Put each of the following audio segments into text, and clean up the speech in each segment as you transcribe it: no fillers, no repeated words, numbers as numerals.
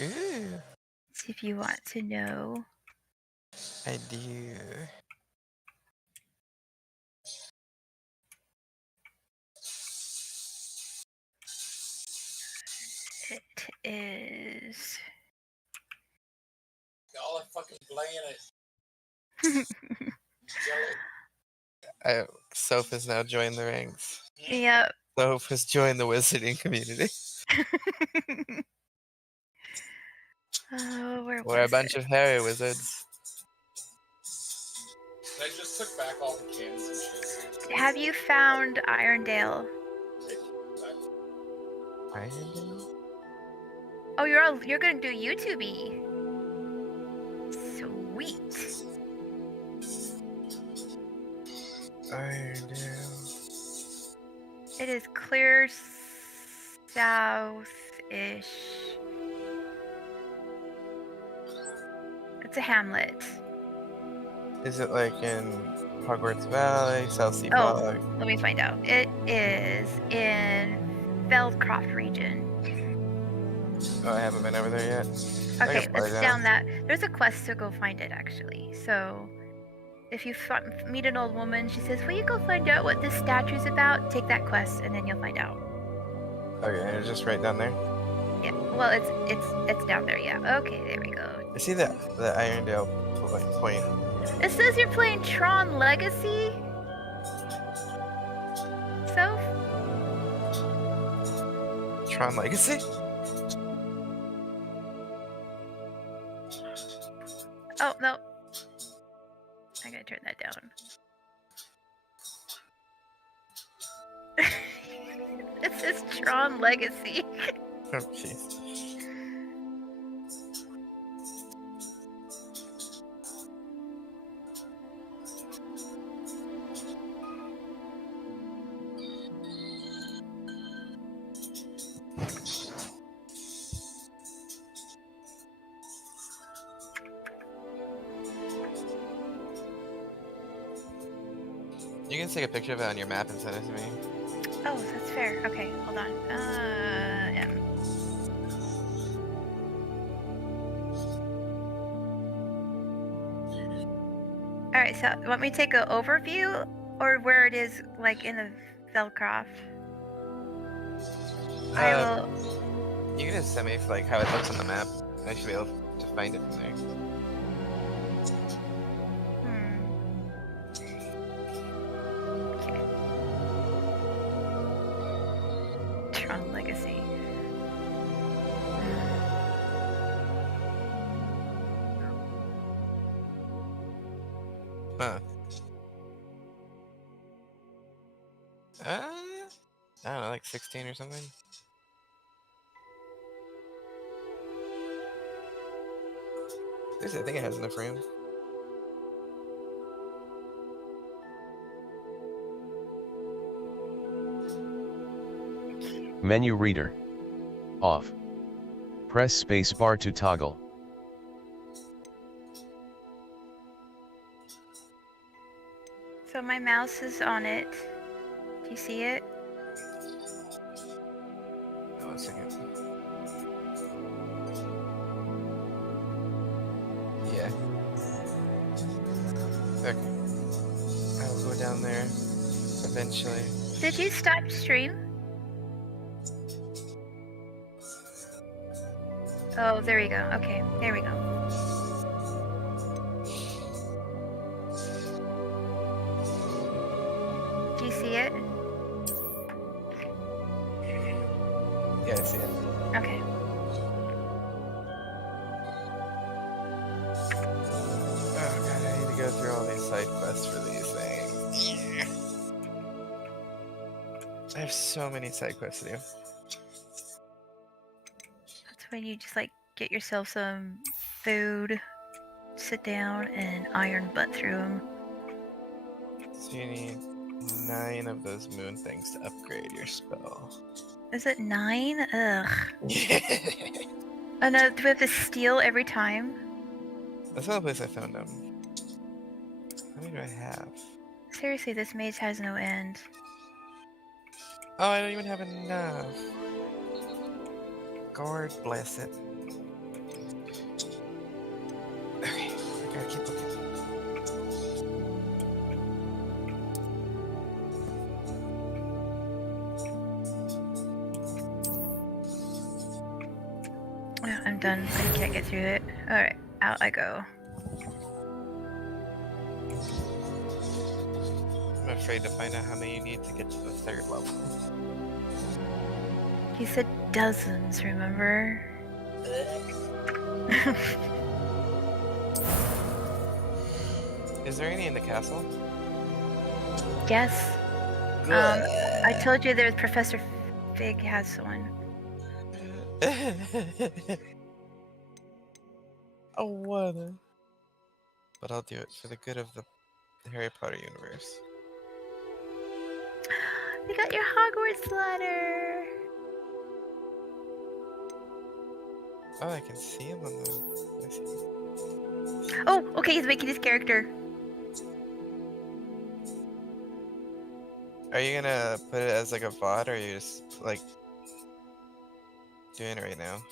Ooh, See if you want to know. I do. It is. Y'all are fucking playing it. Jelly. Soph has now joined the ranks. Yep. Soph has joined the wizarding community. Oh, where We're a was bunch it? of hairy wizards. They just took back all the cans and shit. Have you found Irondale? Irondale? Oh, you're gonna do YouTube-y. Sweet. Irondale. It is clear south-ish. It's a hamlet. Is it like in Hogwarts Valley, South Sea Oh, Bog? let me find out. It is in Feldcroft region. Oh, I haven't been over there yet. Okay, fly it's down that. There's a quest to go find it, actually. So, if you meet an old woman, she says, "Will you go find out what this statue's about?" Take that quest, and then you'll find out. Okay, and it's just right down there. Yeah. Well, it's down there. Yeah. Okay, there we go. I see the Irondale point. It says you're playing Tron Legacy. So. Tron Legacy? Oh no. I gotta turn that down. It says Tron Legacy. Oh, jeez. You can take a picture of it on your map and send it to me. Oh, that's fair. Okay, hold on. M. All right, so want me to take an overview or where it is, like in the Feldcroft? I will. You can just send me like how it looks on the map. I should be able to find it from there. Okay. Tron Legacy. Huh. I don't know, like 16 or something. I think it has enough room. Menu reader. Off. Press spacebar to toggle. So my mouse is on it. Do you see it? Oh, 1 second. Yeah. Okay. I'll go down there eventually. Did you stop stream? Oh, there we go. Okay, there we go. Do you see it? Yeah, I see it. Okay. Oh god, I need to go through all these side quests for these things. I have so many side quests to do. That's when you just like get yourself some food, sit down, and iron butt through them. So you need 9 of those moon things to upgrade your spell. Is it 9? Ugh. Yeah. Oh no, do we have to steal every time? That's the only place I found them. How many do I have? Seriously, this maze has no end. Oh, I don't even have enough. God bless it. keep looking. Yeah, I'm done. I can't get through it. Alright, out I go. I'm afraid to find out how many you need to get to the 3rd level. He said dozens, remember? Is there any in the castle? Yes. I told you there's Professor Fig has one. I wanna. But I'll do it for the good of the Harry Potter universe. We got your Hogwarts letter. Oh, I can see him on the. I see. Oh, okay, he's making his character. Are you gonna put it as like a VOD, or are you just like doing it right now?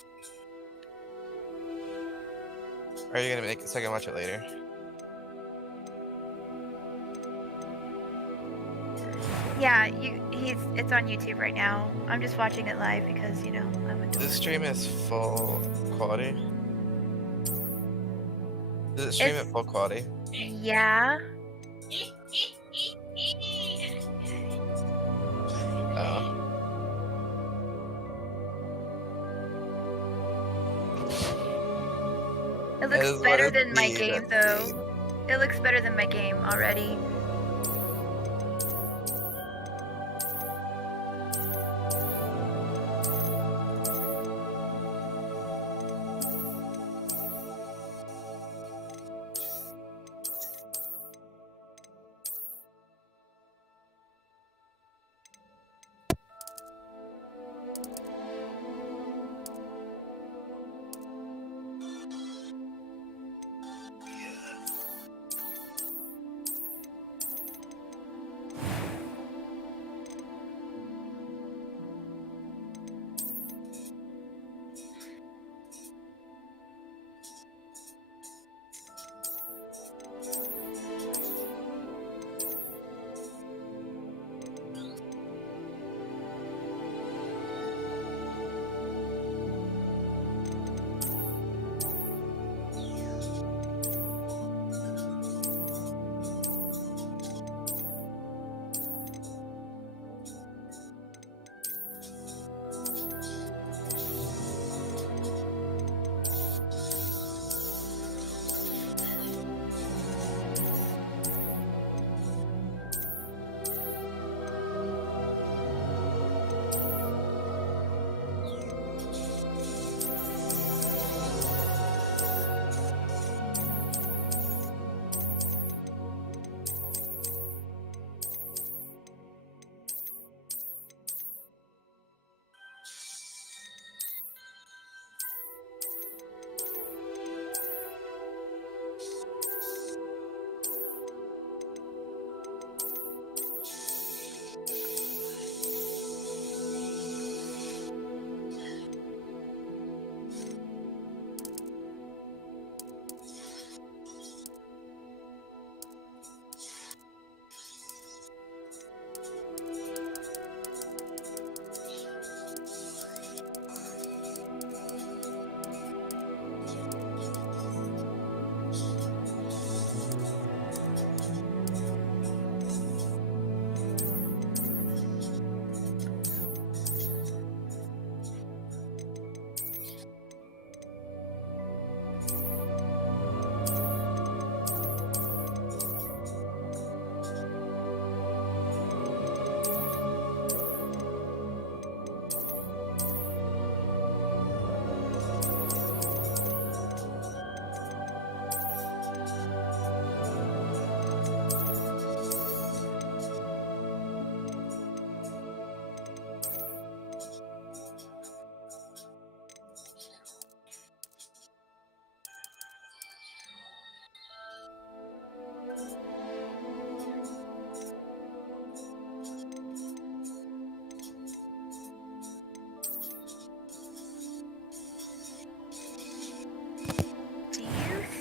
Or are you gonna make it so I can watch it later? Yeah, it's on YouTube right now. I'm just watching it live because, you know, I'm a The dork. stream is full quality. Does it stream It's- at full quality? Yeah. Oh. It I looks just better wanna than my see game, that though. scene. It looks better than my game already.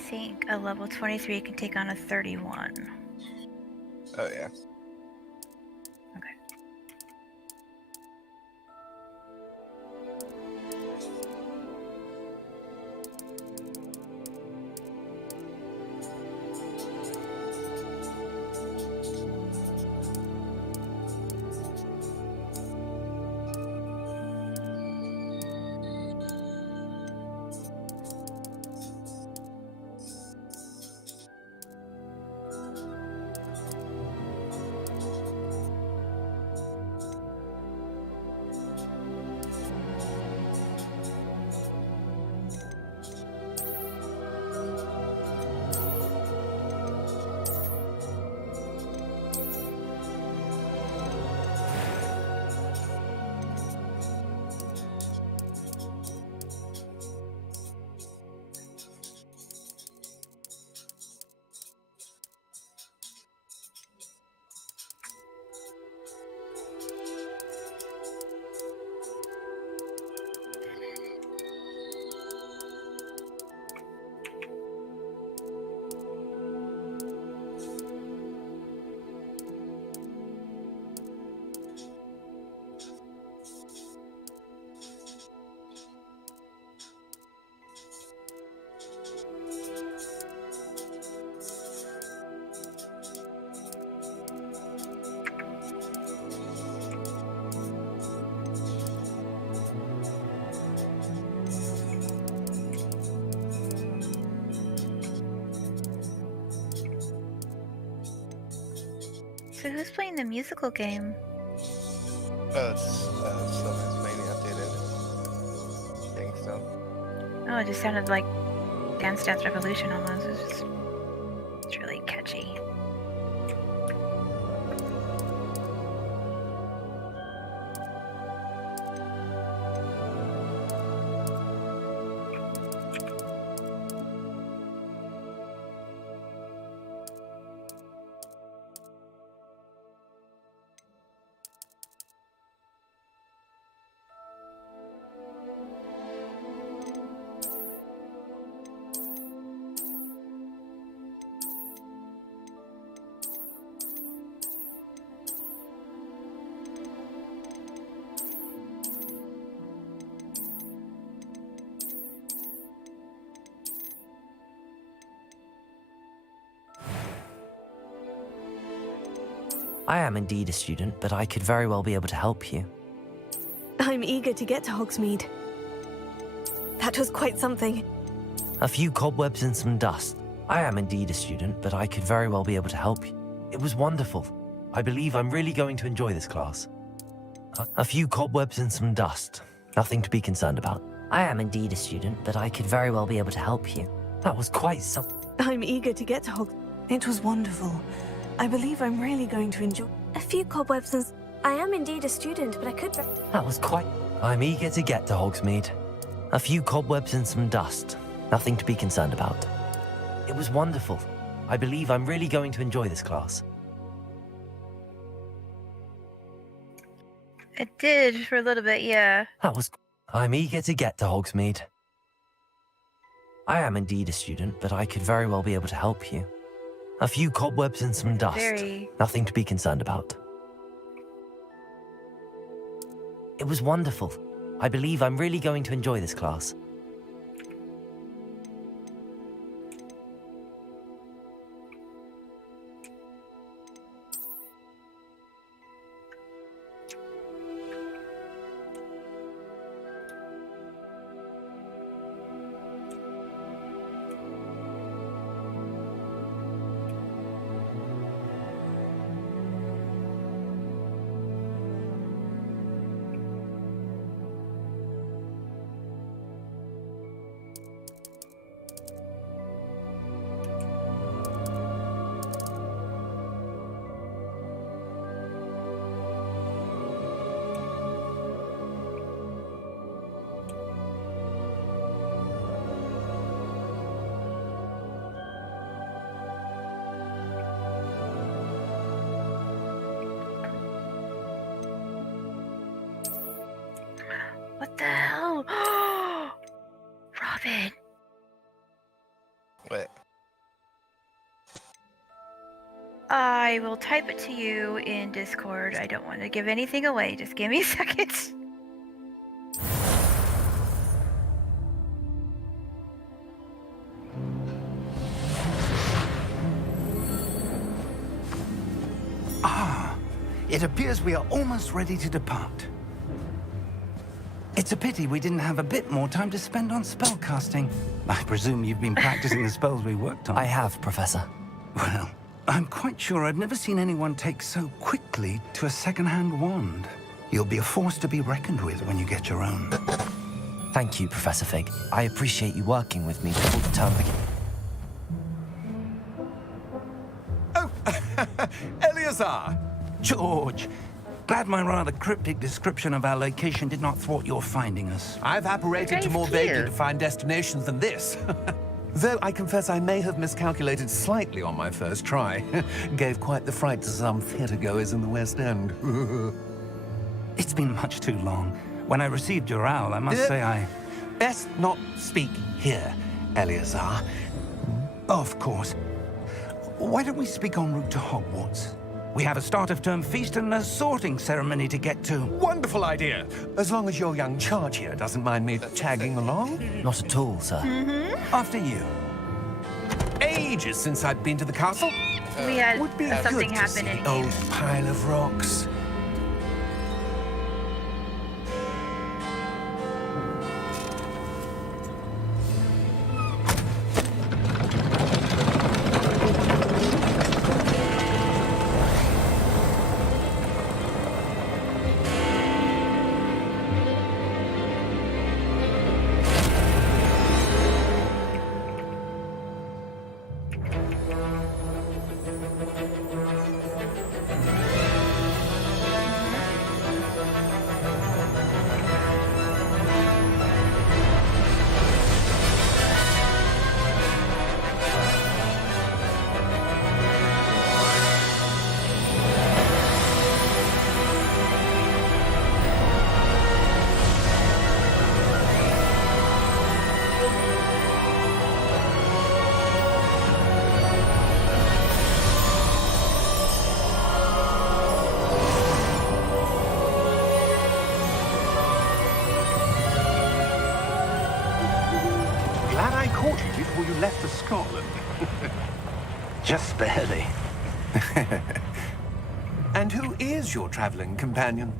think a level 23 can take on a 31. Oh yeah. So who's playing the musical game? Oh, it's Sylvan's playing the updated thing still. Oh, it just sounded like Dance Dance Revolution almost. It's really catchy. I am indeed a student, but I could very well be able to help you. I'm eager to get to Hogsmeade. That was quite something. A few cobwebs and some dust. I am indeed a student, but I could very well be able to help you. It was wonderful. I believe I'm really going to enjoy this class. A few cobwebs and some dust. Nothing to be concerned about. I am indeed a student, but I could very well be able to help you. That was quite something. I'm eager to get to Hogsmeade. It was wonderful. I believe I'm really going to enjoy. A few cobwebs and... I am indeed a student, but I could... That was quite... I'm eager to get to Hogsmeade. A few cobwebs and some dust. Nothing to be concerned about. It was wonderful. I believe I'm really going to enjoy this class. It did for a little bit, yeah. That was... I'm eager to get to Hogsmeade. I am indeed a student, but I could very well be able to help you. A few cobwebs and some dust. Very... Nothing to be concerned about. It was wonderful. I believe I'm really going to enjoy this class. What the hell? Robin! What? I will type it to you in Discord. I don't want to give anything away. Just give me a second. It appears we are almost ready to depart. It's a pity we didn't have a bit more time to spend on spellcasting. I presume you've been practicing the spells we worked on. I have, Professor. Well, I'm quite sure I've never seen anyone take so quickly to a second-hand wand. You'll be a force to be reckoned with when you get your own. Thank you, Professor Fig. I appreciate you working with me before the term begins. Oh, Eleazar! George, glad my rather cryptic description of our location did not thwart your finding us. I've apparated to more vaguely defined destinations than this. Though I confess I may have miscalculated slightly on my first try. Gave quite the fright to some theatergoers in the West End. It's been much too long. When I received your owl, I must say I... Best not speak here, Eleazar. Of course. Why don't we speak en route to Hogwarts? We have a start-of-term feast and a sorting ceremony to get to. Wonderful idea! As long as your young charge here doesn't mind me tagging along. Not at all, sir. After you. Ages since I'd been to the castle. We had Would be something good to see happen in the old pile of rocks. Glad I caught you before you left for Scotland. Just barely. And who is your traveling companion?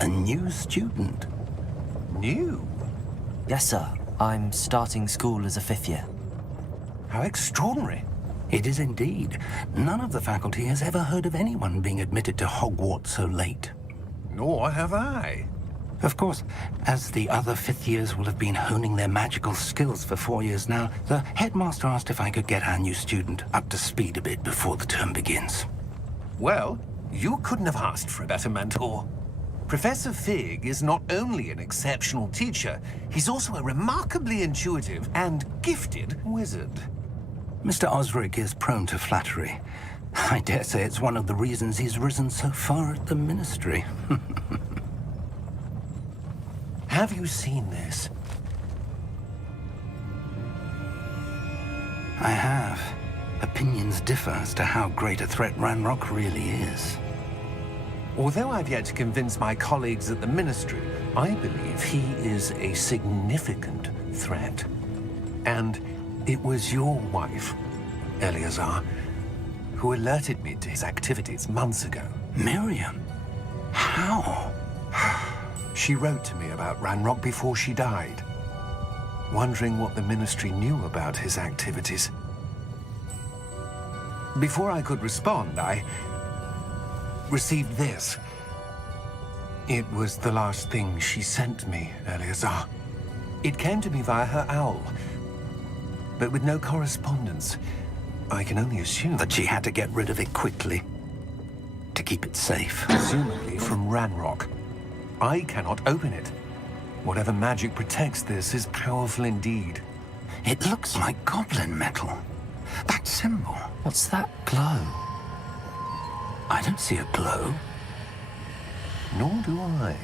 A new student. New? Yes, sir. I'm starting school as a 5th year. How extraordinary. It is indeed. None of the faculty has ever heard of anyone being admitted to Hogwarts so late. Nor have I. Of course, as the other 5th years will have been honing their magical skills for 4 years now, the headmaster asked if I could get our new student up to speed a bit before the term begins. Well, you couldn't have asked for a better mentor. Professor Fig is not only an exceptional teacher, he's also a remarkably intuitive and gifted wizard. Mr. Osric is prone to flattery. I dare say it's one of the reasons he's risen so far at the Ministry. Have you seen this? I have. Opinions differ as to how great a threat Ranrock really is. Although I've yet to convince my colleagues at the Ministry, I believe he is a significant threat. And it was your wife, Eleazar, who alerted me to his activities months ago. Miriam? How? She wrote to me about Ranrock before she died, wondering what the Ministry knew about his activities. Before I could respond, I received this. It was the last thing she sent me, Eleazar. It came to me via her owl, but with no correspondence. I can only assume That she had to get rid of it quickly. To keep it safe. presumably from Ranrock. I cannot open it. Whatever magic protects this is powerful indeed. It looks like goblin metal. That symbol. What's that glow? I don't see a glow. Nor do I.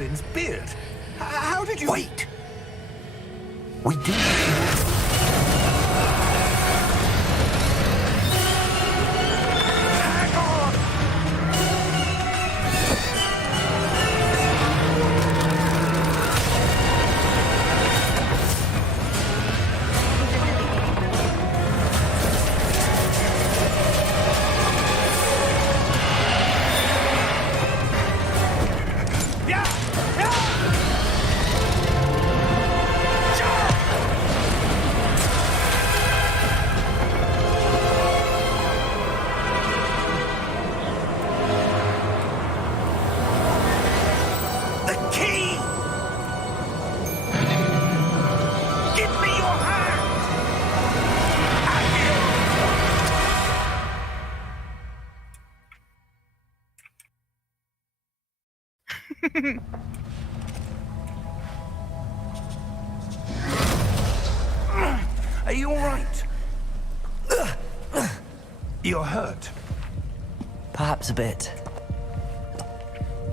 Merlin's beard. How did you... Wait! We did. Hang on! Yeah! The key! Give me your hand! Are you all right? You're hurt. Perhaps a bit.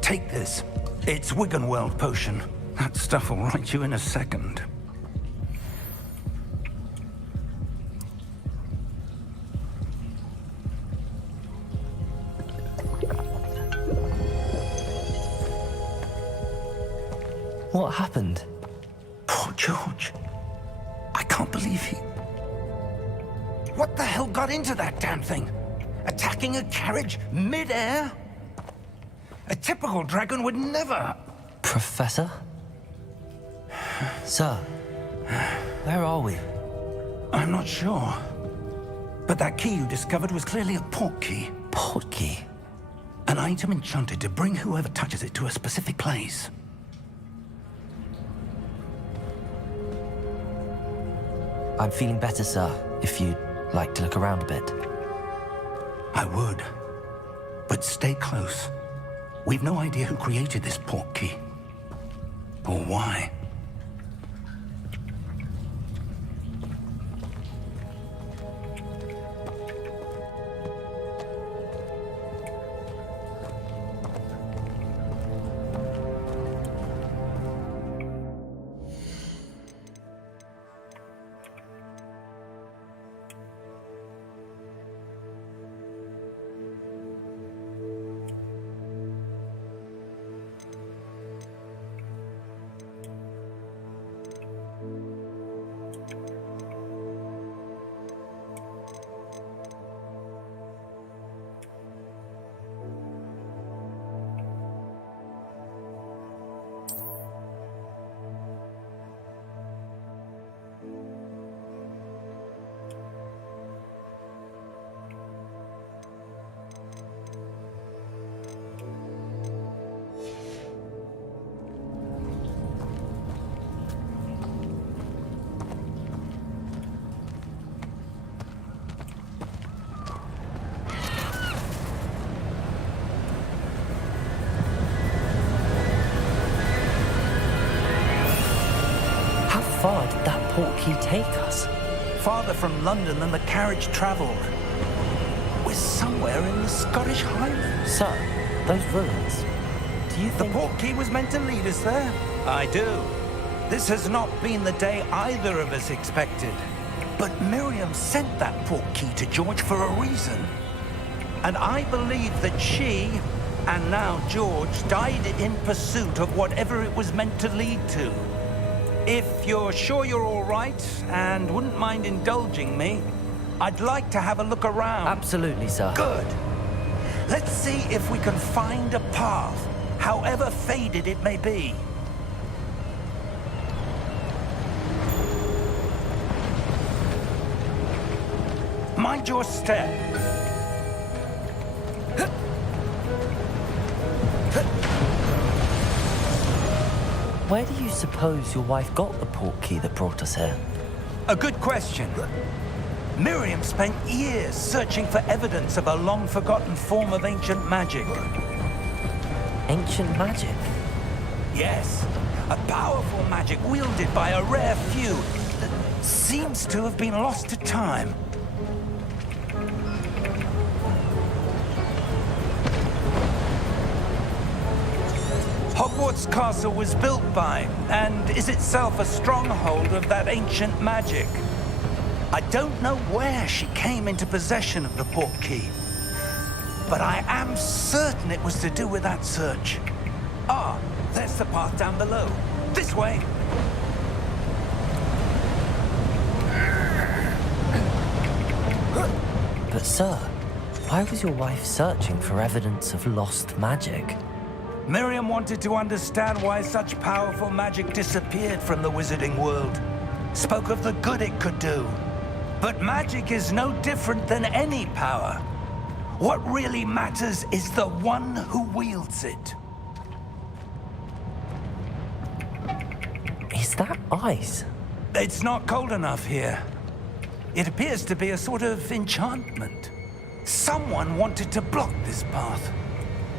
Take this. It's Wiggenweld potion. That stuff will right you in a second. What happened? Poor George. I can't believe he... What the hell got into that damn thing? Attacking a carriage mid-air? A typical dragon would never... Professor? Sir, where are we? I'm not sure. But that key you discovered was clearly a port key. Port key? An item enchanted to bring whoever touches it to a specific place. I'm feeling better, sir, if you'd like to look around a bit. I would. But stay close. We've no idea who created this port key. Or why. How far did that port key take us? Farther from London than the carriage travelled. We're somewhere in the Scottish Highlands. Sir, those ruins. Do you The think... port key was meant to lead us there? I do. This has not been the day either of us expected. But Miriam sent that port key to George for a reason. And I believe that she, and now George, died in pursuit of whatever it was meant to lead to. If you're sure you're all right, and wouldn't mind indulging me, I'd like to have a look around. Absolutely, sir. Good. Let's see if we can find a path, however faded it may be. Mind your step. Where do you suppose your wife got the port key that brought us here? A good question. Miriam spent years searching for evidence of a long-forgotten form of ancient magic. Ancient magic? Yes, a powerful magic wielded by a rare few that seems to have been lost to time. Hogwarts Castle was built by, and is itself a stronghold of that ancient magic. I don't know where she came into possession of the portkey, but I am certain it was to do with that search. Ah, there's the path down below. This way. But sir, why was your wife searching for evidence of lost magic? Miriam wanted to understand why such powerful magic disappeared from the wizarding world. Spoke of the good it could do. But magic is no different than any power. What really matters is the one who wields it. Is that ice? It's not cold enough here. It appears to be a sort of enchantment. Someone wanted to block this path.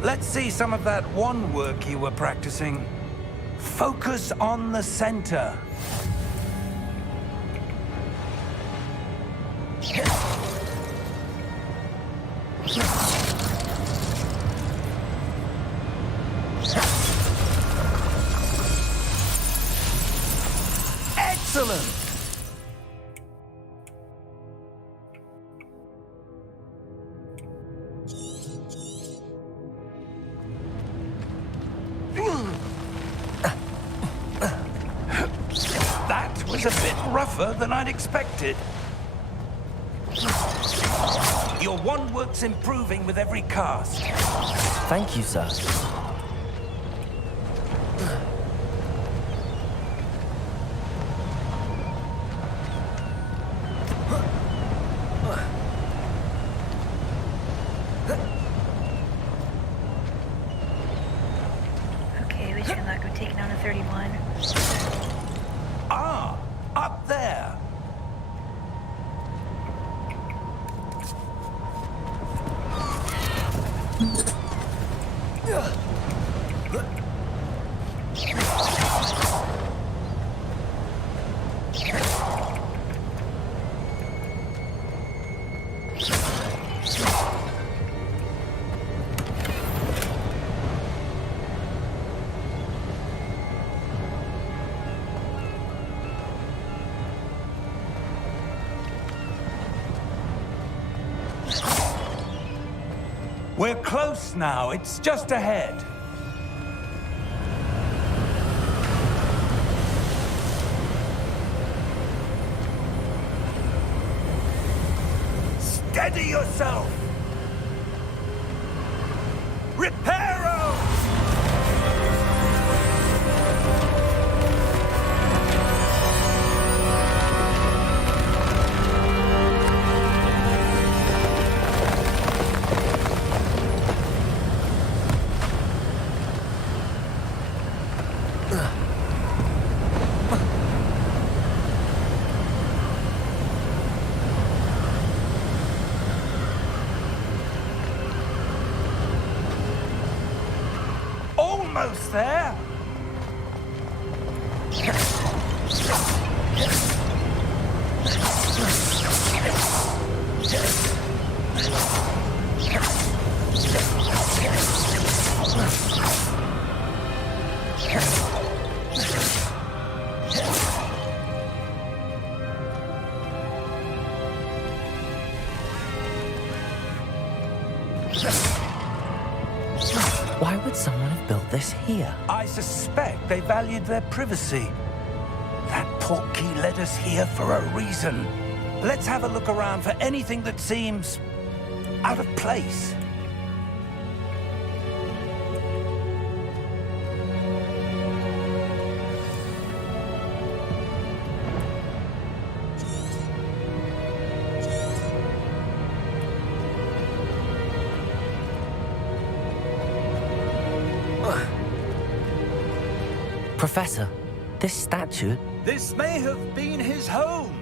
Let's see some of that wand work you were practicing. Focus on the center. Excellent! That was a bit rougher than I'd expected. Your wand work's improving with every cast. Thank you, sir. Okay, we should not go taking down a 31. Ah, up there. We're close now. It's just ahead. Steady yourself! Reparo! Almost there. Why would someone have built this here? I suspect they valued their privacy. That portkey led us here for a reason. Let's have a look around for anything that seems out of place. Professor, this statue... This may have been his home.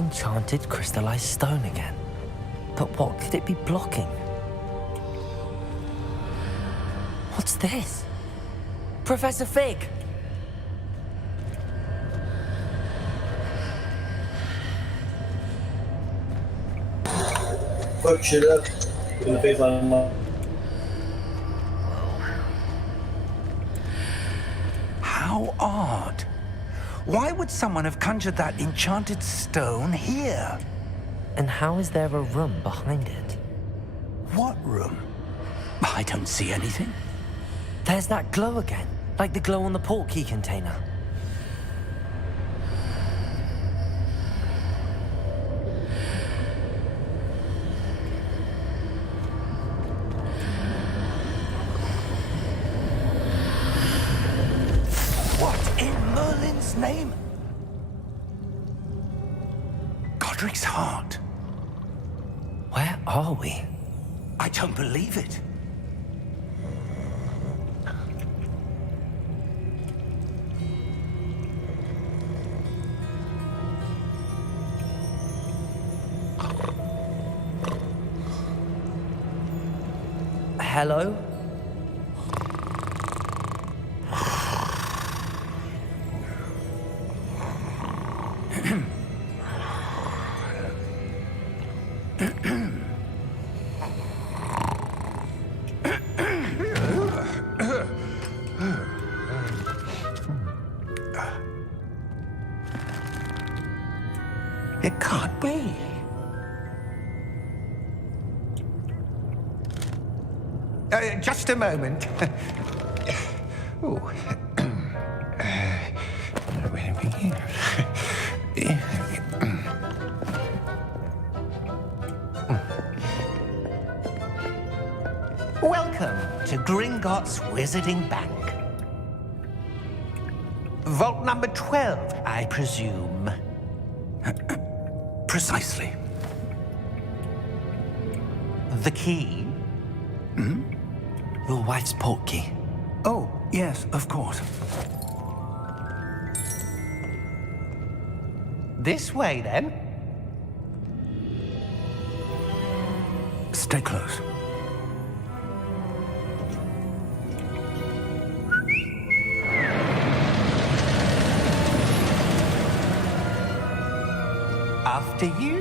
enchanted crystallized stone again. But what could it be blocking? What's this? Professor Fig! Fuck shit up in the face line. How odd. Why would someone have conjured that enchanted stone here? And how is there a room behind it? What room? I don't see anything. There's that glow again, like the glow on the portkey container. What in Merlin's name? Godric's heart. Where are we? I don't believe it. Hello? It can't be. Just a moment. Ooh. Where are we? Welcome to Gringotts Wizarding Bank. Vault number 12, I presume. Precisely. The key? Your wife's portkey. Oh, yes, of course. This way, then. Stay close. After you.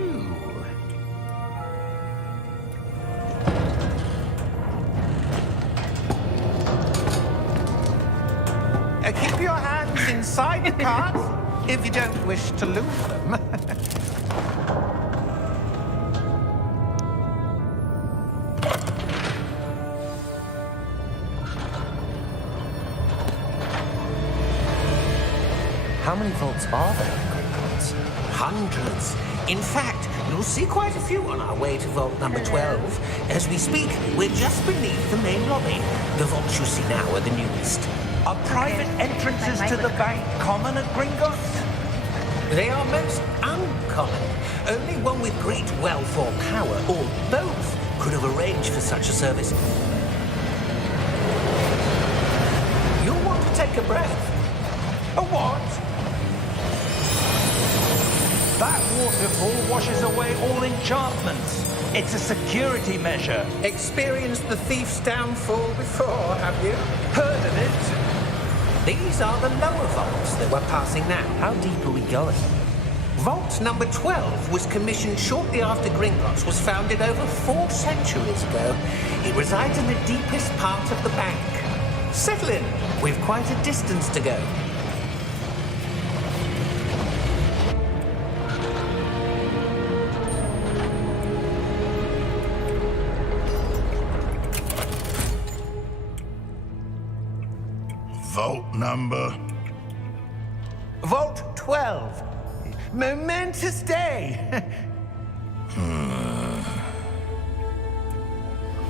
Keep your hands inside the cart if you don't wish to lose them. How many vaults are there in Gringotts? Hundreds. In fact, you'll see quite a few on our way to vault number 12. As we speak, we're just beneath the main lobby. The vaults you see now are the newest. Are private entrances to the bank common at Gringotts? They are most uncommon. Only one with great wealth or power, or both, could have arranged for such a service. You'll want to take a breath. A what? That waterfall washes away all enchantments. It's a security measure. Experienced the thief's downfall before, have you? Heard of it? These are the lower vaults that we're passing now. How deep are we going? Vault number 12 was commissioned shortly after Gringotts was founded over 4 centuries ago. It resides in the deepest part of the bank. Settle in. We've quite a distance to go. Vault number? Vault 12. Momentous day.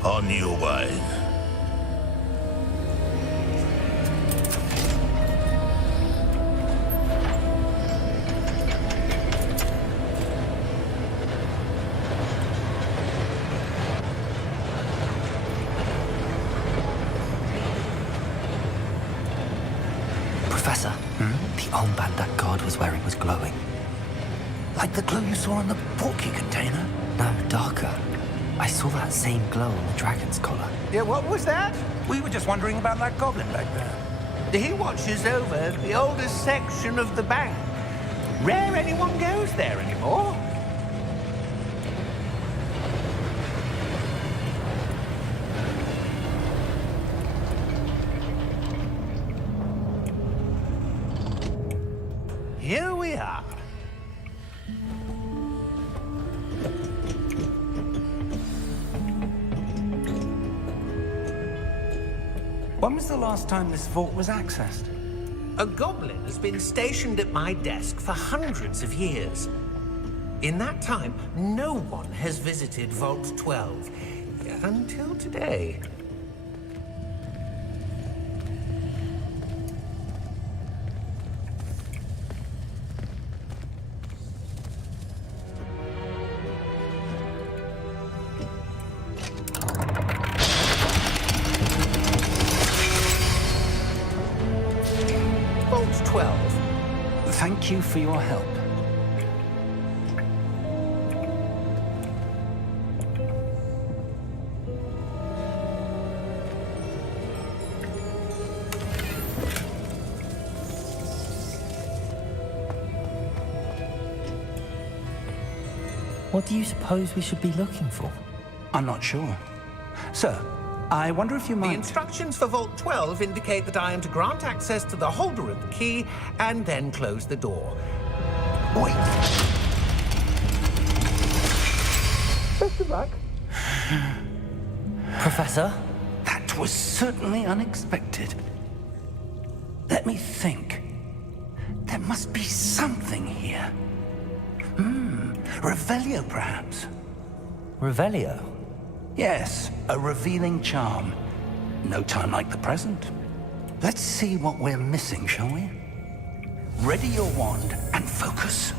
On your way. Professor, the armband that guard was wearing was glowing. Like the glow you saw in the portkey container? No, darker. I saw that same glow on the dragon's collar. Yeah, what was that? We were just wondering about that goblin back there. He watches over the oldest section of the bank. Rare anyone goes there anymore. Here we are. When was the last time this vault was accessed? A goblin has been stationed at my desk for hundreds of years. In that time, no one has visited Vault 12, until today. Vault 12. Thank you for your help. What do you suppose we should be looking for? I'm not sure. Sir, I wonder if you The might... instructions for Vault 12 indicate that I am to grant access to the holder of the key and then close the door. Wait! Best of luck. Professor? That was certainly unexpected. Let me think. There must be something here. Revelio, perhaps? Revelio? Yes, a revealing charm. No time like the present. Let's see what we're missing, shall we? Ready your wand and focus.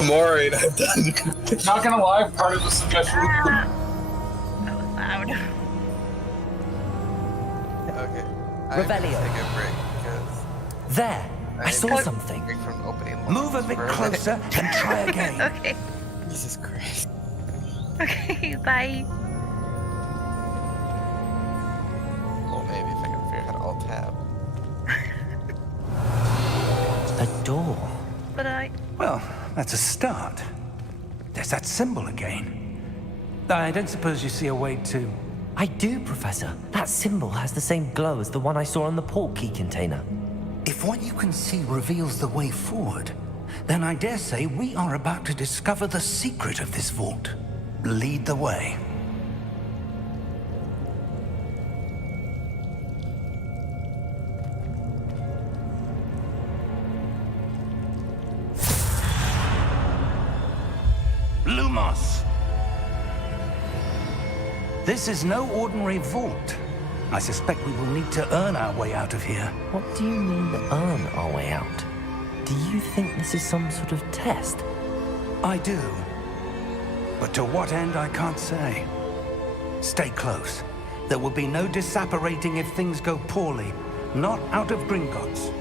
I'm worried. I've done. Not gonna lie, part of the suggestion. That was loud. Okay. Revelio. Take a break because There! I saw need to something. break from opening Move a lines bit for closer and try again. Okay. Jesus Christ. Okay, bye. Well, maybe if I can figure out how to alt tab. A door. But Well, that's a start. There's that symbol again. I don't suppose you see a way to... I do, Professor. That symbol has the same glow as the one I saw on the portkey container. If what you can see reveals the way forward, then I dare say we are about to discover the secret of this vault. Lead the way. Lumos! This is no ordinary vault. I suspect we will need to earn our way out of here. What do you mean, earn our way out? Do you think this is some sort of test? I do. But to what end, I can't say. Stay close. There will be no disapparating if things go poorly. Not out of Gringotts.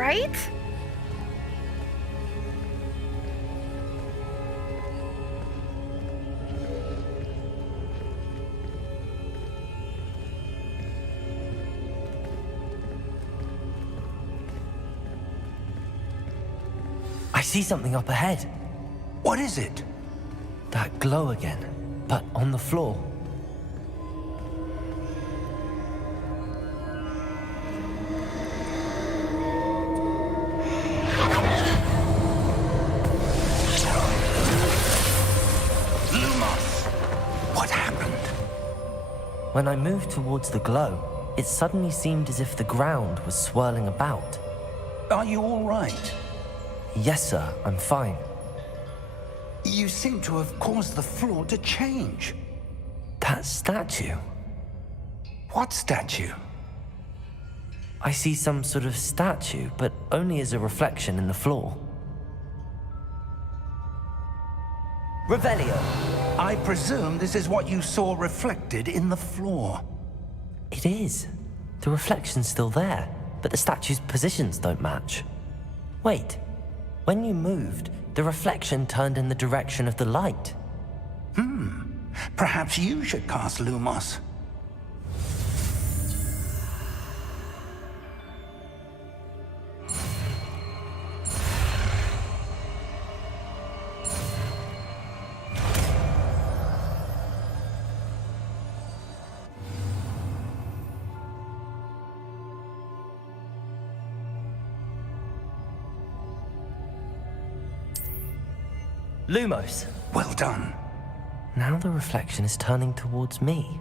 right? I see something up ahead. What is it? That glow again, but on the floor. When I moved towards the glow, it suddenly seemed as if the ground was swirling about. Are you all right? Yes, sir, I'm fine. You seem to have caused the floor to change. That statue? What statue? I see some sort of statue, but only as a reflection in the floor. Revelio, I presume this is what you saw reflected in the floor. It is. The reflection's still there, but the statue's positions don't match. Wait, when you moved, the reflection turned in the direction of the light. Perhaps you should cast Lumos. Lumos. Well done. Now the reflection is turning towards me.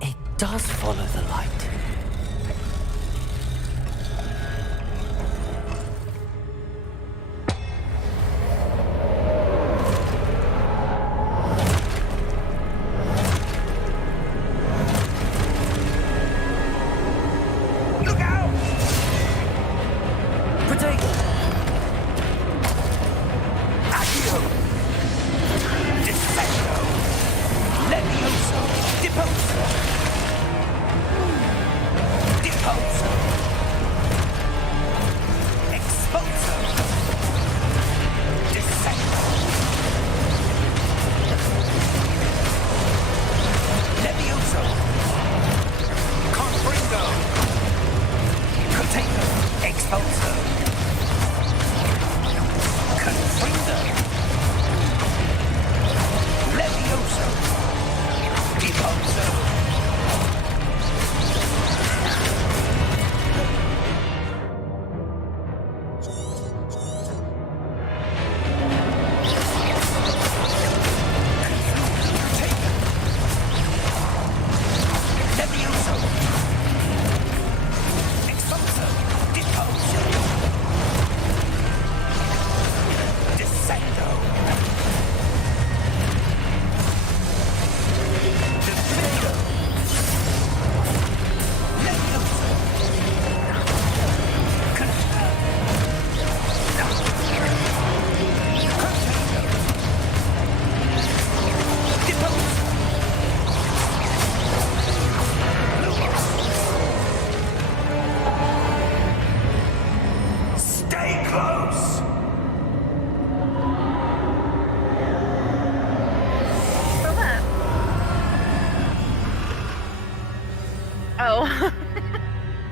It does follow the light. Look out! Protego! Accio! Defendo! Levioso! Deposo! Deposo! Exposo! Descendo! Levioso! Confringo! Protego! Exposo! Confringo! Levioso! Deposo! Levioso! Exposo! Deposo! Descendo! Defendo! Levioso! Deposo! Stay close! For what? Oh.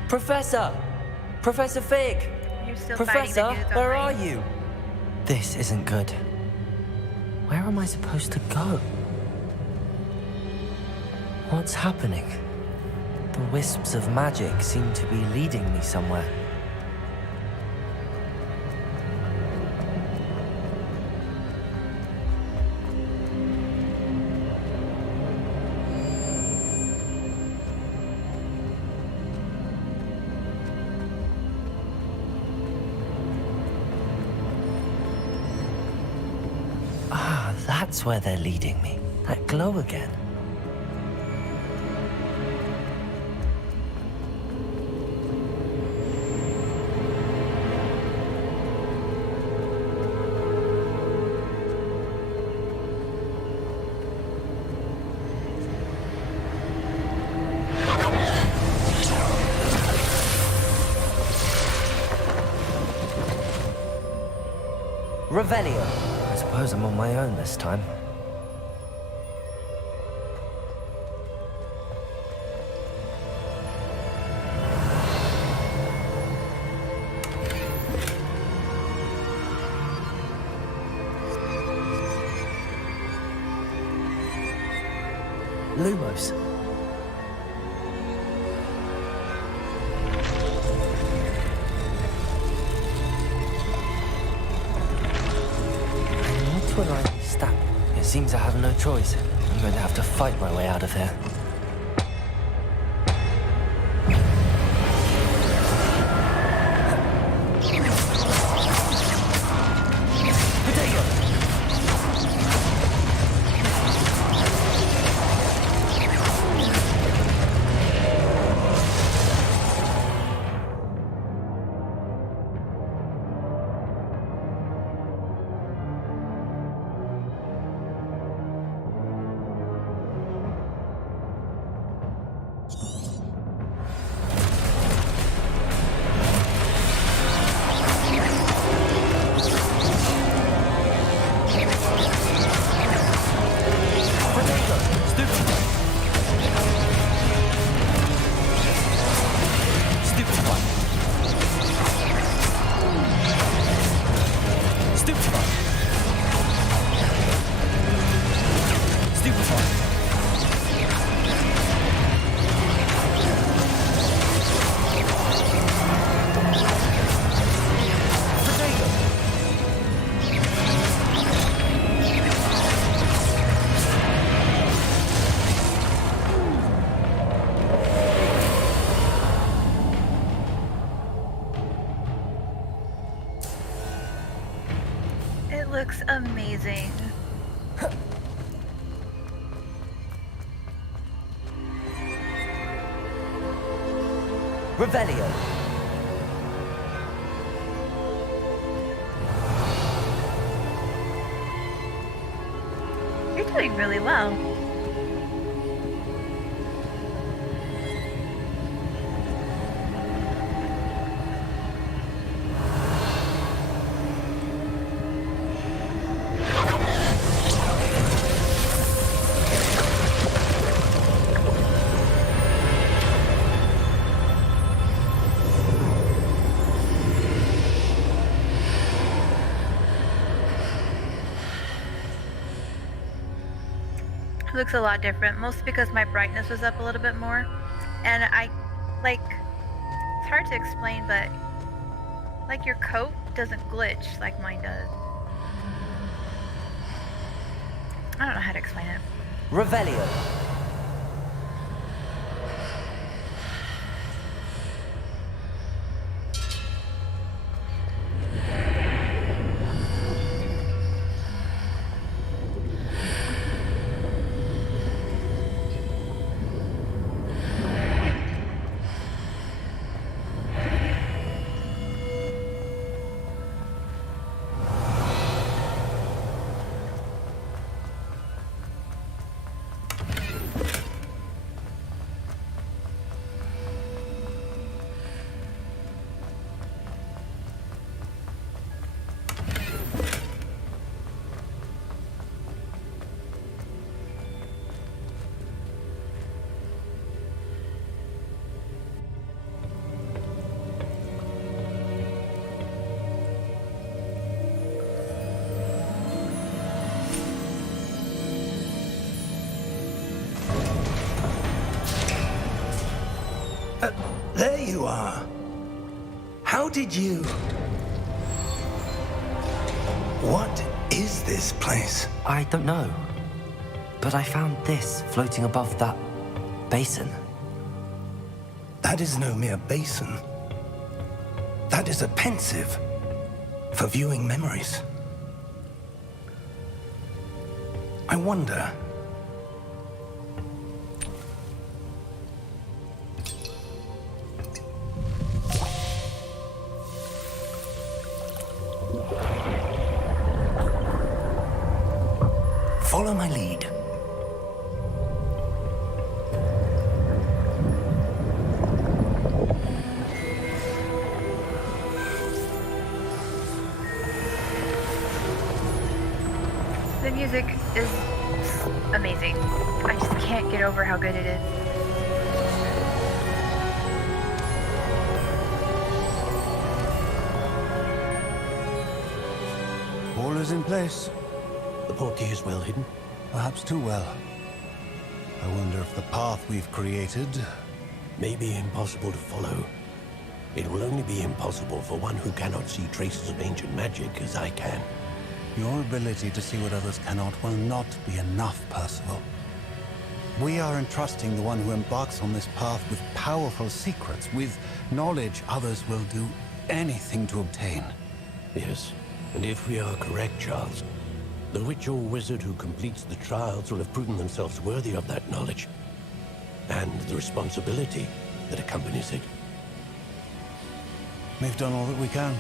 Professor! Professor Fig! You're still Professor, fighting the dudes where are online. you? This isn't good. Where am I supposed to go? What's happening? The wisps of magic seem to be leading me somewhere. Ah, that's where they're leading me. That glow again. Revelio. I suppose I'm on my own this time. Lumos. When I stab, it seems I have no choice. I'm going to have to fight my way out of here. looks amazing. Revelio. You're doing really well. Looks a lot different, mostly because my brightness was up a little bit more, and it's hard to explain, but like your coat doesn't glitch like mine does. I don't know how to explain it. Revelio. There you are. How did you... What is this place? I don't know. But I found this floating above that basin. That is no mere basin. That is a pensive for viewing memories. I wonder... Follow my lead. The music is amazing. I just can't get over how good it is. All is in place. The portkey is well hidden? Perhaps too well. I wonder if the path we've created... may be impossible to follow. It will only be impossible for one who cannot see traces of ancient magic as I can. Your ability to see what others cannot will not be enough, Percival. We are entrusting the one who embarks on this path with powerful secrets, with knowledge others will do anything to obtain. Yes, and if we are correct, Charles, the witch or wizard who completes the trials will have proven themselves worthy of that knowledge, and the responsibility that accompanies it. We've done all that we can.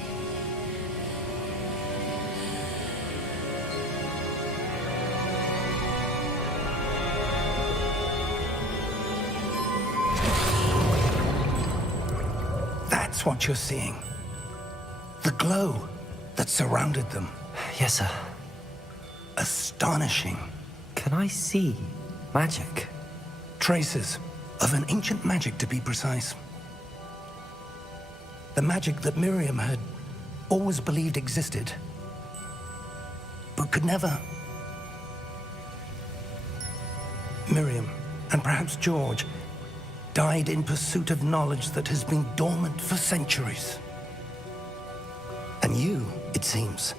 That's what you're seeing. The glow that surrounded them. Yes, sir. Astonishing. Can I see magic? Traces of an ancient magic, to be precise. The magic that Miriam had always believed existed, but could never. Miriam, and perhaps George, died in pursuit of knowledge that has been dormant for centuries. And you, it seems,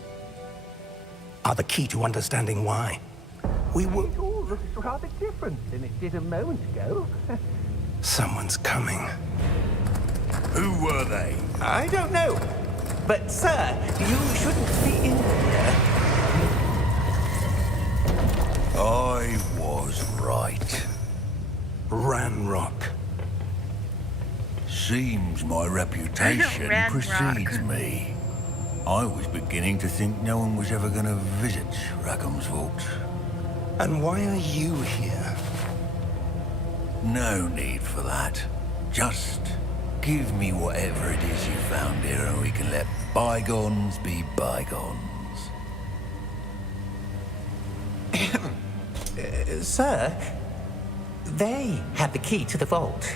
are the key to understanding why. We were... It all looks rather different than it did a moment ago. Someone's coming. Who were they? I don't know. But, sir, you shouldn't be in here. I was right. Ranrock. Seems my reputation Ranrock. precedes me. I was beginning to think no one was ever going to visit Rackham's vault. And why are you here? No need for that. Just give me whatever it is you found here and we can let bygones be bygones. Sir, they had the key to the vault.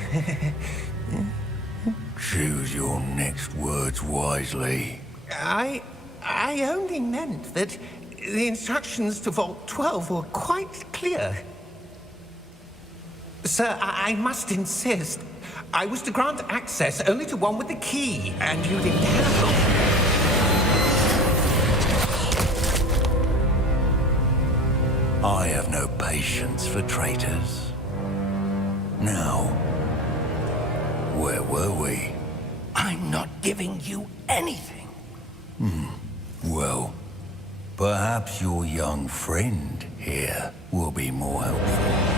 Choose your next words wisely. I only meant that the instructions to Vault 12 were quite clear. Sir, I must insist. I was to grant access only to one with the key, and you didn't have it. I have no patience for traitors. Now, where were we? I'm not giving you anything. Well, perhaps your young friend here will be more helpful.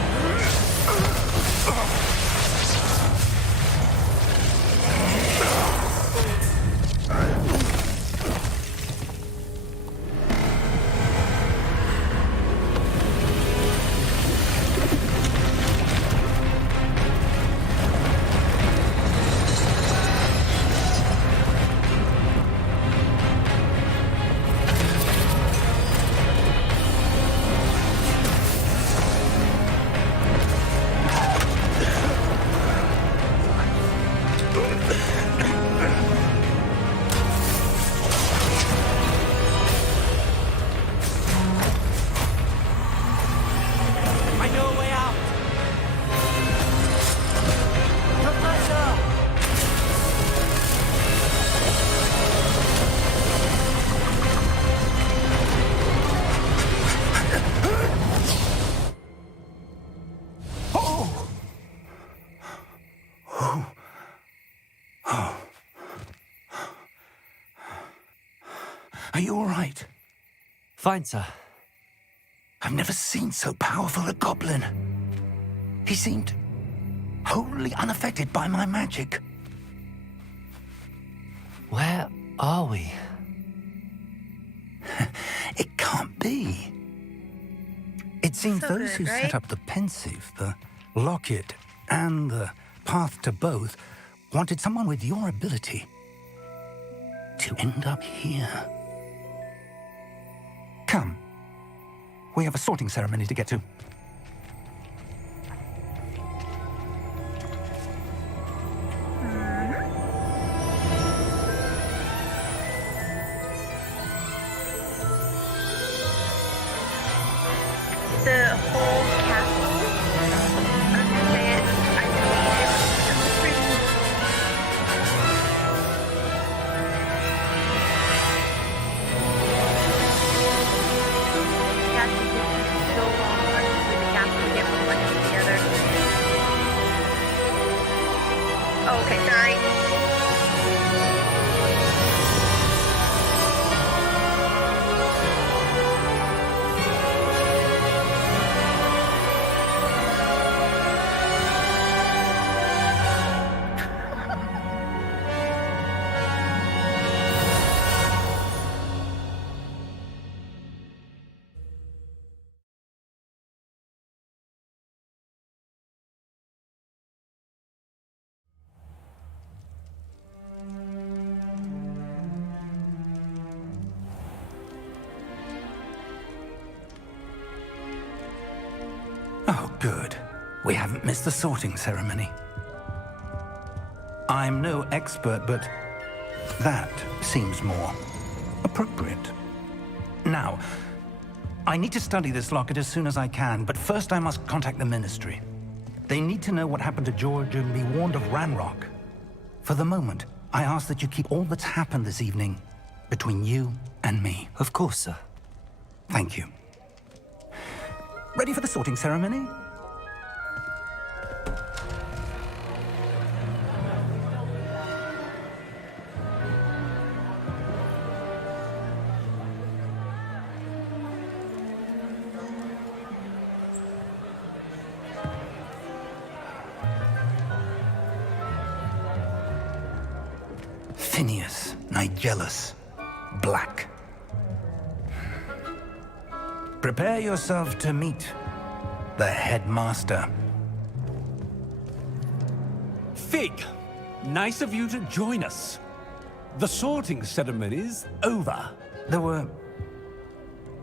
Are you all right? Fine, sir. I've never seen so powerful a goblin. He seemed wholly unaffected by my magic. Where are we? It can't be. It seems So those good, who right? set up the pensive, the locket, and the path to both wanted someone with your ability to end up here. Come. We have a sorting ceremony to get to. The whole castle, I'm gonna say it, I believe it was pretty castle takes so long with the castle to get from one to the other. Oh, okay, sorry. Oh, good. We haven't missed the sorting ceremony. I'm no expert, but that seems more appropriate. Now, I need to study this locket as soon as I can, but first I must contact the Ministry. They need to know what happened to George and be warned of Ranrock. For the moment, I ask that you keep all that's happened this evening between you and me. Of course, sir. Thank you. Ready for the sorting ceremony? Phineas, Nigellus, Black. Prepare yourself to meet the headmaster. Fig, nice of you to join us. The sorting ceremony's over. There were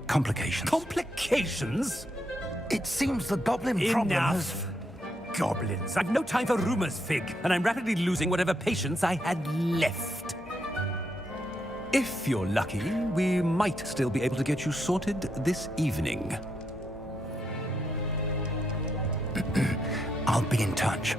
complications. Complications? It seems the goblin problem has... Enough! Goblins. I've no time for rumors, Fig, and I'm rapidly losing whatever patience I had left. If you're lucky, we might still be able to get you sorted this evening. I'll be in touch.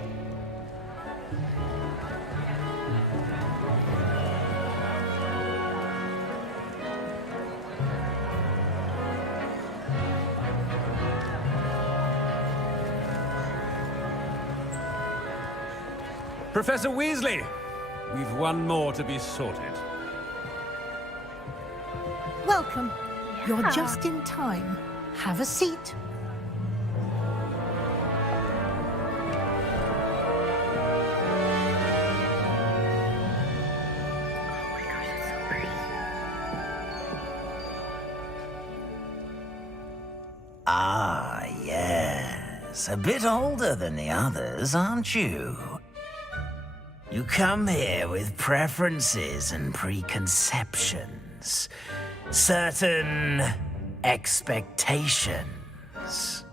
Professor Weasley, we've one more to be sorted. Welcome. You're Yeah. just in time. Have a seat. Ah, yes. A bit older than the others, aren't you? You come here with preferences and preconceptions. Certain expectations.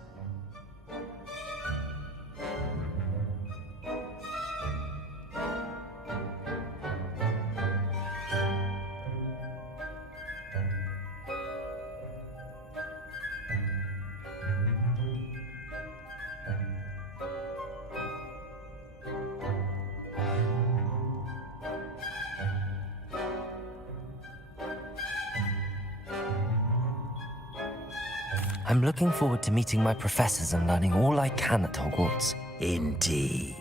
I'm looking forward to meeting my professors and learning all I can at Hogwarts. Indeed.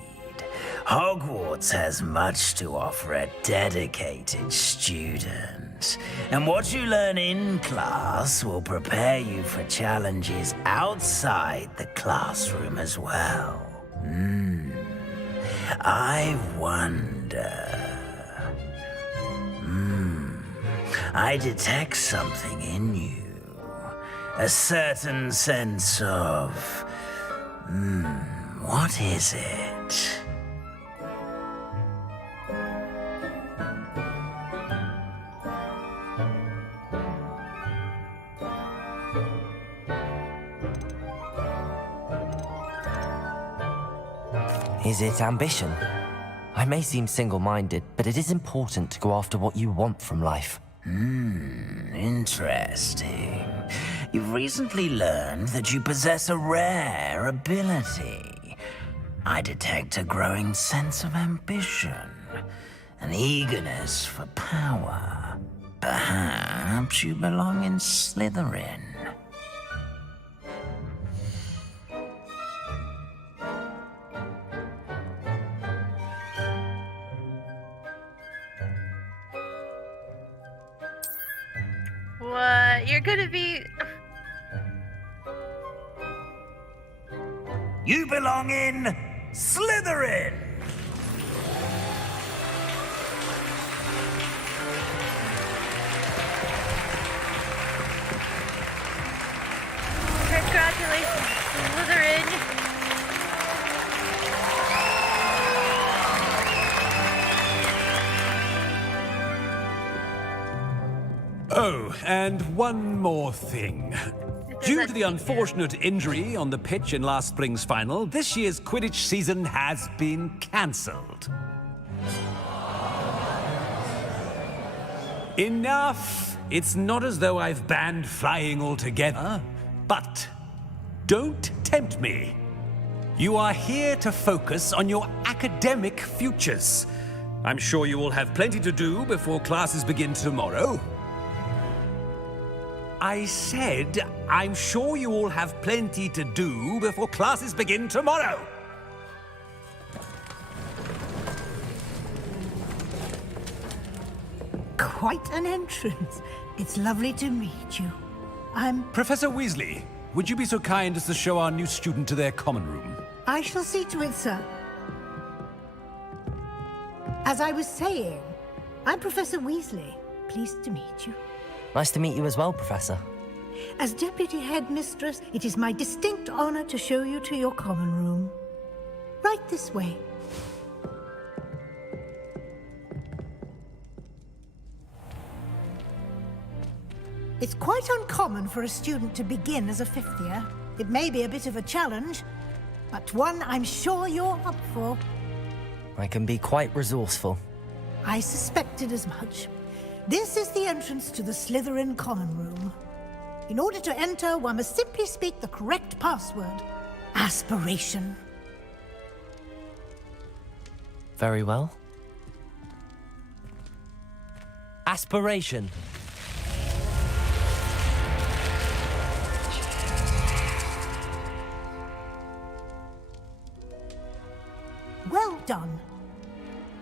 Hogwarts has much to offer a dedicated student. And what you learn in class will prepare you for challenges outside the classroom as well. I wonder... I detect something in you. A certain sense of... what is it? Is it ambition? I may seem single-minded, but it is important to go after what you want from life. Interesting. You've recently learned that you possess a rare ability. I detect a growing sense of ambition, an eagerness for power. Perhaps you belong in Slytherin. What? You're gonna be... You belong in Slytherin! Congratulations, Slytherin. Oh, and one more thing. Due to the unfortunate injury on the pitch in last spring's final, this year's Quidditch season has been cancelled. Enough! It's not as though I've banned flying altogether, but don't tempt me. You are here to focus on your academic futures. I'm sure you will have plenty to do before classes begin tomorrow. I said, I'm sure you all have plenty to do before classes begin tomorrow. Quite an entrance. It's lovely to meet you. I'm... Professor Weasley, would you be so kind as to show our new student to their common room? I shall see to it, sir. As I was saying, I'm Professor Weasley. Pleased to meet you. Nice to meet you as well, Professor. As Deputy Headmistress, it is my distinct honor to show you to your common room. Right this way. It's quite uncommon for a student to begin as a fifth year. It may be a bit of a challenge, but one I'm sure you're up for. I can be quite resourceful. I suspected as much. This is the entrance to the Slytherin common room. In order to enter, one must simply speak the correct password. Aspiration. Very well. Aspiration. Well done.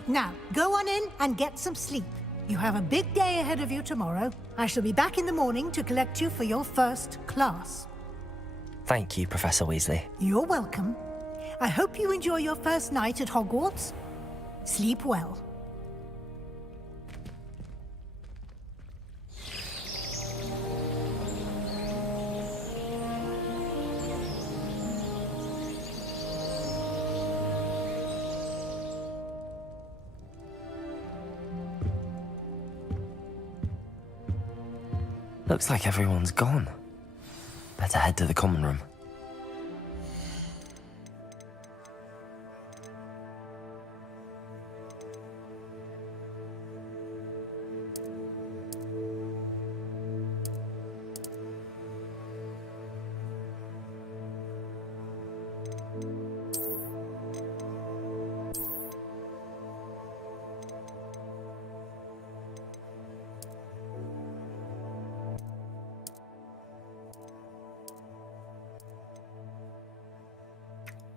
Now, go on in and get some sleep. You have a big day ahead of you tomorrow. I shall be back in the morning to collect you for your first class. Thank you, Professor Weasley. You're welcome. I hope you enjoy your first night at Hogwarts. Sleep well. Looks like everyone's gone. Better head to the common room.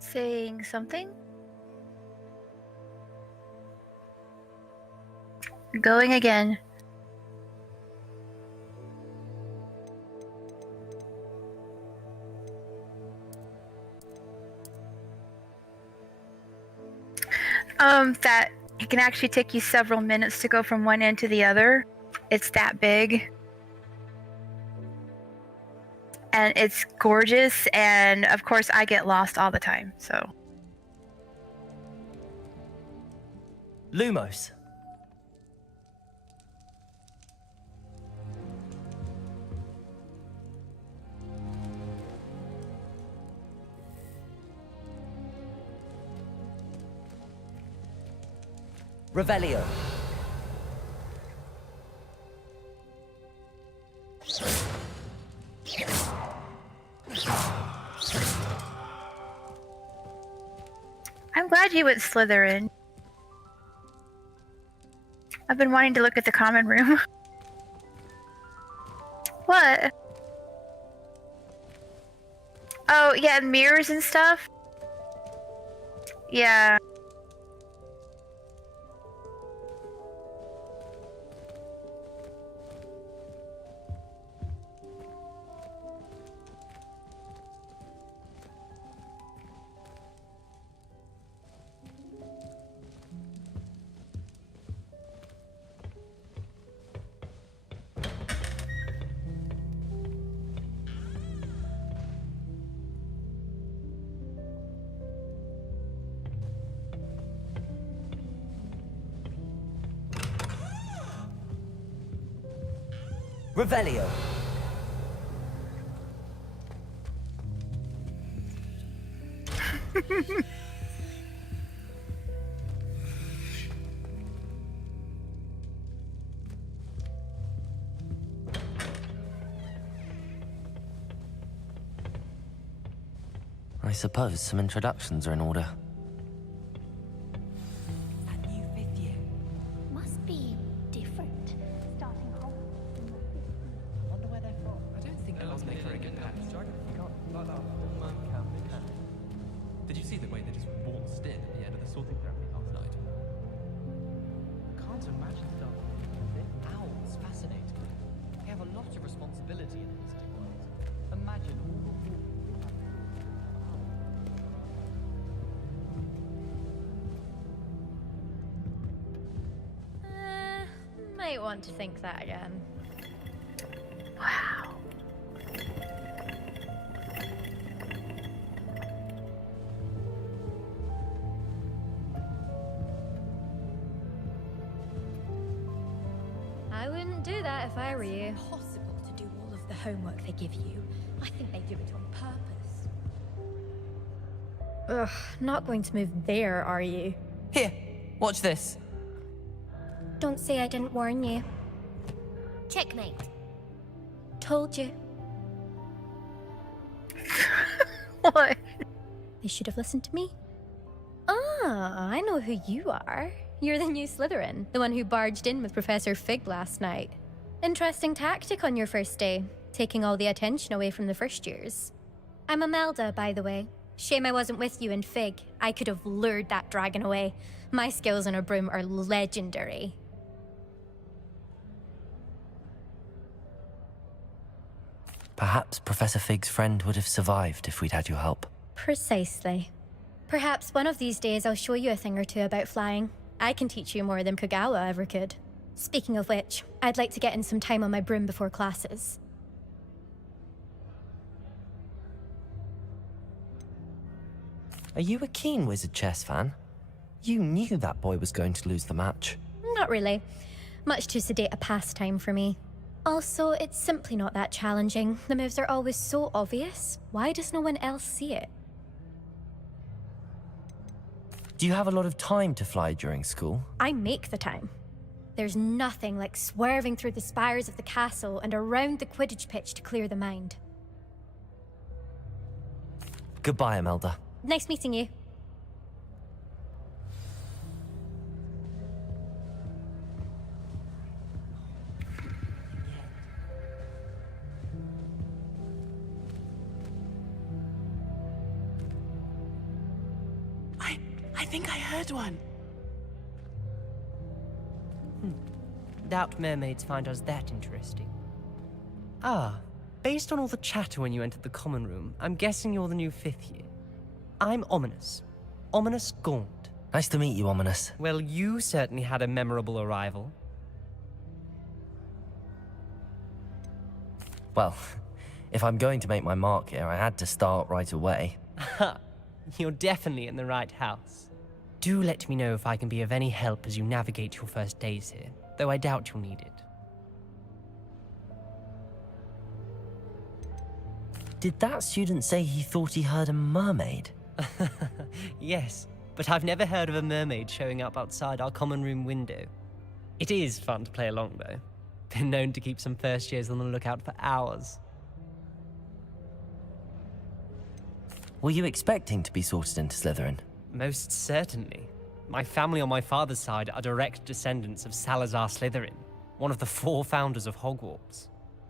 Saying something? Going again. That it can actually take you several minutes to go from one end to the other. It's that big. And it's gorgeous, and of course I get lost all the time, so. Lumos. Revelio. I'm glad you went Slytherin. I've been wanting to look at the common room. What? Oh, yeah, mirrors and stuff? Yeah. Revelio. I suppose some introductions are in order. Must be different. Starting home. I wonder where they're from. I don't think I'll make very good pets. Did you see the way they just waltzed in at the end of the sorting ceremony last night? Can't imagine stuff. Owls fascinate me. They have a lot of responsibility in the mystic world. Imagine all the might want to think that again. Wow. I wouldn't do that if I were you. It's impossible to do all of the homework they give you. I think they do it on purpose. Ugh, not going to move there, are you? Here, watch this. Don't say I didn't warn you. Checkmate. Told you. What? They should have listened to me. Ah, I know who you are. You're the new Slytherin, the one who barged in with Professor Fig last night. Interesting tactic on your first day, taking all the attention away from the first years. I'm Imelda, by the way. Shame I wasn't with you in Fig. I could have lured that dragon away. My skills on a broom are legendary. Perhaps Professor Fig's friend would have survived if we'd had your help. Precisely. Perhaps one of these days I'll show you a thing or two about flying. I can teach you more than Kagawa ever could. Speaking of which, I'd like to get in some time on my broom before classes. Are you a keen Wizard Chess fan? You knew that boy was going to lose the match. Not really. Much too sedate a pastime for me. Also, it's simply not that challenging. The moves are always so obvious. Why does no one else see it? Do you have a lot of time to fly during school? I make the time. There's nothing like swerving through the spires of the castle and around the Quidditch pitch to clear the mind. Goodbye, Imelda. Nice meeting you. I think I heard one. Doubt mermaids find us that interesting. Ah, based on all the chatter when you entered the common room, I'm guessing you're the new 5th year. I'm Ominous. Ominous Gaunt. Nice to meet you, Ominous. Well, you certainly had a memorable arrival. Well, if I'm going to make my mark here, I had to start right away. Ha! You're definitely in the right house. Do let me know if I can be of any help as you navigate your first days here, though I doubt you'll need it. Did that student say he thought he heard a mermaid? Yes, but I've never heard of a mermaid showing up outside our common room window. It is fun to play along, though. Been known to keep some first years on the lookout for hours. Were you expecting to be sorted into Slytherin? Most certainly. My family on my father's side are direct descendants of Salazar Slytherin, one of the 4 founders of Hogwarts.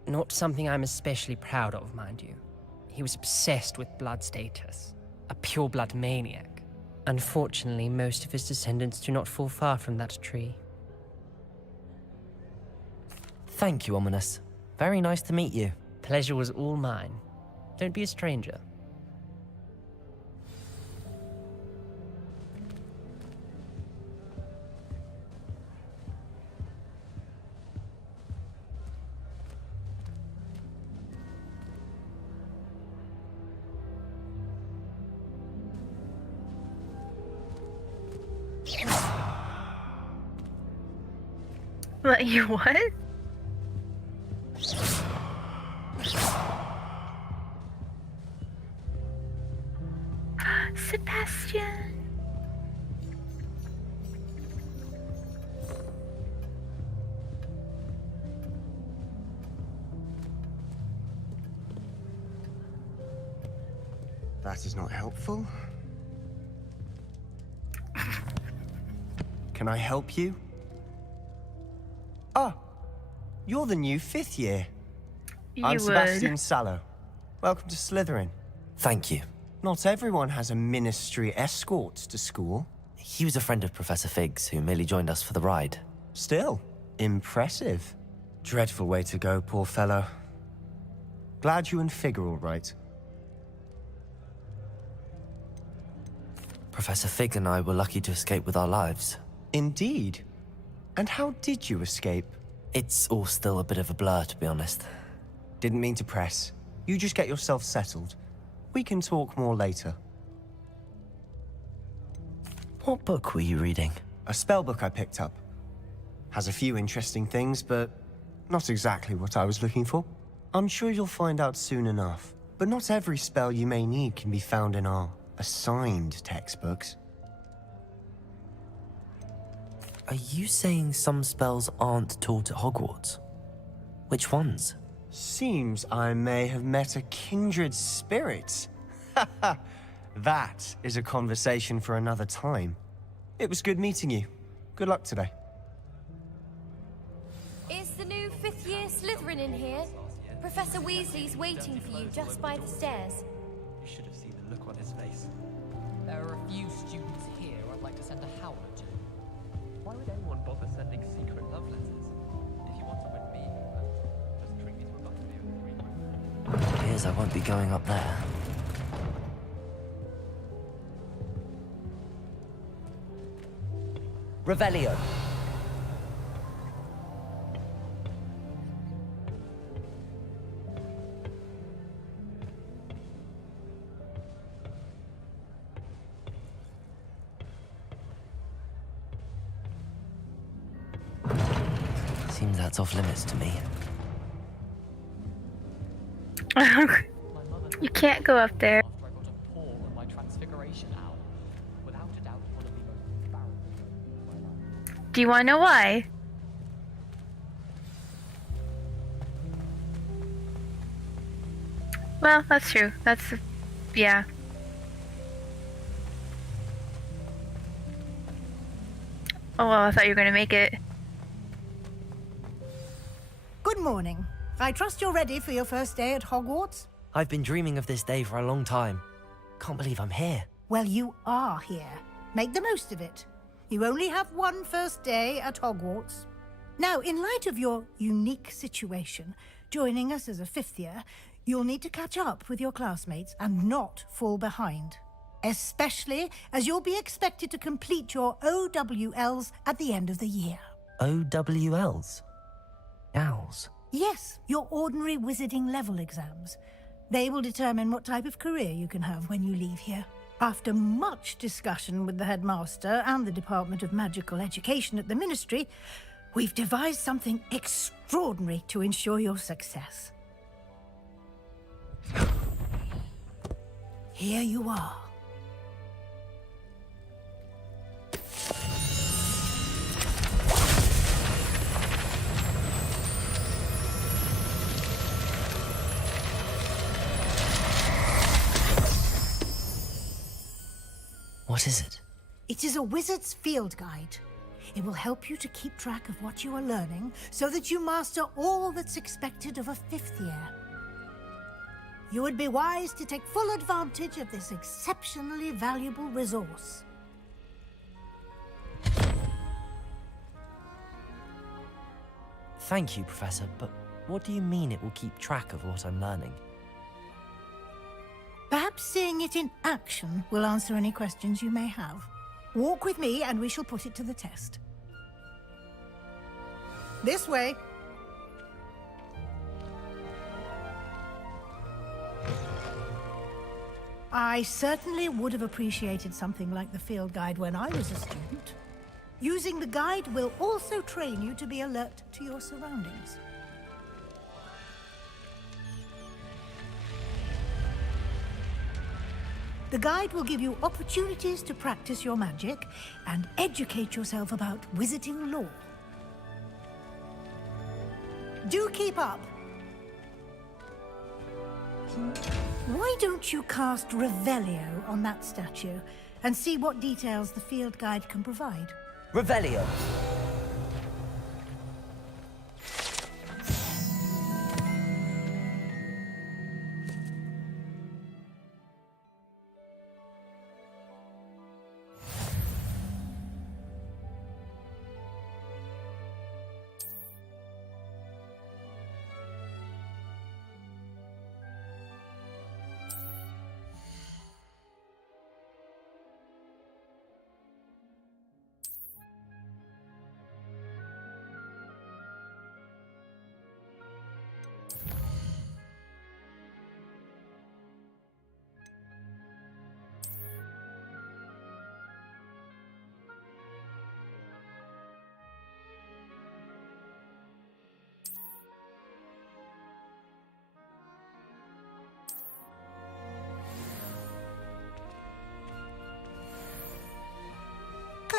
Not something I'm especially proud of, mind you. He was obsessed with blood status, a pure-blood maniac. Unfortunately, most of his descendants do not fall far from that tree. Thank you, Ominous. Very nice to meet you. Pleasure was all mine. Don't be a stranger. What, you what? Sebastian. That is not helpful. Can I help you? Ah, you're the new 5th year. I'm Sebastian Sallow. Welcome to Slytherin. Thank you. Not everyone has a ministry escort to school. He was a friend of Professor Fig's who merely joined us for the ride. Still, impressive. Dreadful way to go, poor fellow. Glad you and Fig are all right. Professor Fig and I were lucky to escape with our lives. Indeed. And how did you escape? It's all still a bit of a blur, to be honest. Didn't mean to press. You just get yourself settled. We can talk more later. What book were you reading? A spell book I picked up. Has a few interesting things, but not exactly what I was looking for. I'm sure you'll find out soon enough. But not every spell you may need can be found in our assigned textbooks. Are you saying some spells aren't taught at Hogwarts? Which ones? Seems I may have met a kindred spirit. That is a conversation for another time. It was good meeting you. Good luck today. Is the new fifth-year Slytherin in here? Professor Weasley's waiting for you just by the stairs. You should have seen the look on his face. There are a few students here I'd like to send a howler to. Why would anyone bother sending secret love letters? If you want to win me, just treat me to a buffet in the green room. Appears I won't be going up there. Revelio. Seems that's off limits to me. You can't go up there. After I got a Paul and my transfiguration owl. Without a doubt, one of the most embarrassing moments of my life. Do you want to know why? Well, that's true. Yeah. Oh, well, I thought you were going to make it. Good morning. I trust you're ready for your first day at Hogwarts? I've been dreaming of this day for a long time. Can't believe I'm here. Well, you are here. Make the most of it. You only have one first day at Hogwarts. Now, in light of your unique situation, joining us as a fifth year, you'll need to catch up with your classmates and not fall behind. Especially as you'll be expected to complete your OWLs at the end of the year. OWLs? Owls? Yes, your ordinary wizarding level exams. They will determine what type of career you can have when you leave here. After much discussion with the headmaster and the Department of Magical Education at the Ministry, we've devised something extraordinary to ensure your success. Here you are. What is it? It is a wizard's field guide. It will help you to keep track of what you are learning so that you master all that's expected of a fifth year. You would be wise to take full advantage of this exceptionally valuable resource. Thank you, Professor, but what do you mean it will keep track of what I'm learning? Perhaps seeing it in action will answer any questions you may have. Walk with me and we shall put it to the test. This way. I certainly would have appreciated something like the field guide when I was a student. Using the guide will also train you to be alert to your surroundings. The guide will give you opportunities to practice your magic and educate yourself about wizarding lore. Do keep up. Why don't you cast Revelio on that statue and see what details the field guide can provide? Revelio!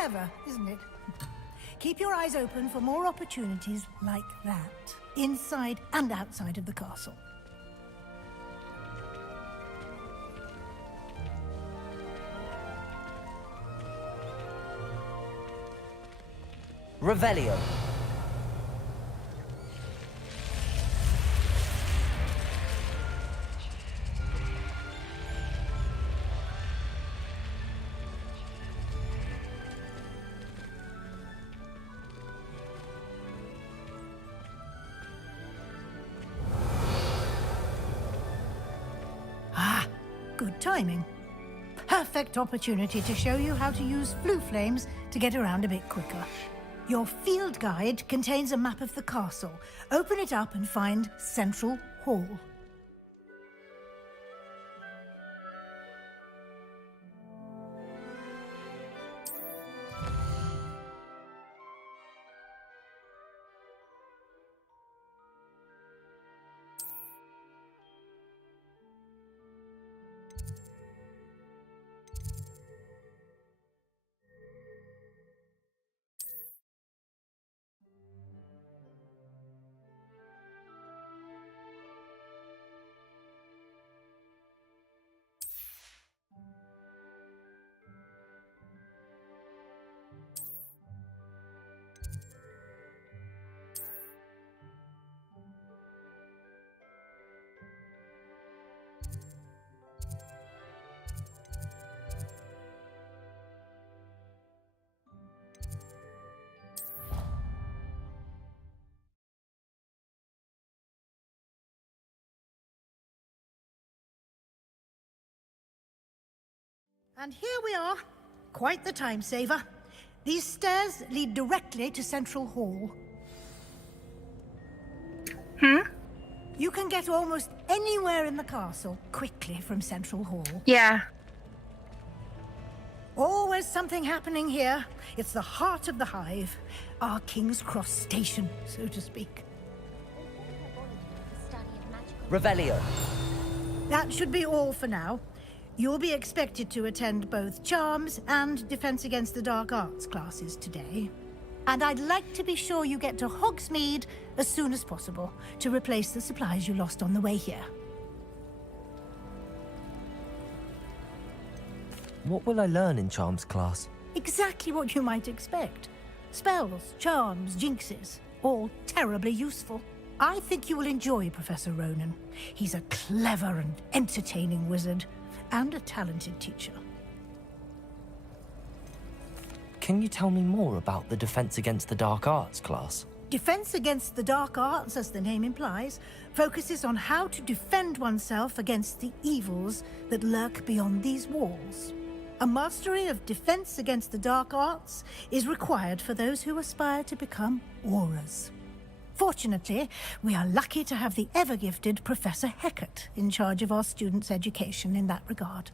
clever, isn't it? Keep your eyes open for more opportunities like that, inside and outside of the castle. Revelio. Ah, good timing. Perfect opportunity to show you how to use flue flames to get around a bit quicker. Your field guide contains a map of the castle. Open it up and find Central Hall. And here we are. Quite the time saver. These stairs lead directly to Central Hall. You can get almost anywhere in the castle quickly from Central Hall. Yeah. Always something happening here. It's the heart of the hive. Our King's Cross station, so to speak. Revelio. That should be all for now. You'll be expected to attend both Charms and Defense Against the Dark Arts classes today. And I'd like to be sure you get to Hogsmeade as soon as possible to replace the supplies you lost on the way here. What will I learn in Charms class? Exactly what you might expect. Spells, charms, jinxes, all terribly useful. I think you will enjoy Professor Ronan. He's a clever and entertaining wizard, and a talented teacher. Can you tell me more about the Defense Against the Dark Arts class? Defense Against the Dark Arts, as the name implies, focuses on how to defend oneself against the evils that lurk beyond these walls. A mastery of Defense Against the Dark Arts is required for those who aspire to become auras. Fortunately, we are lucky to have the ever-gifted Professor Hecat in charge of our students' education in that regard.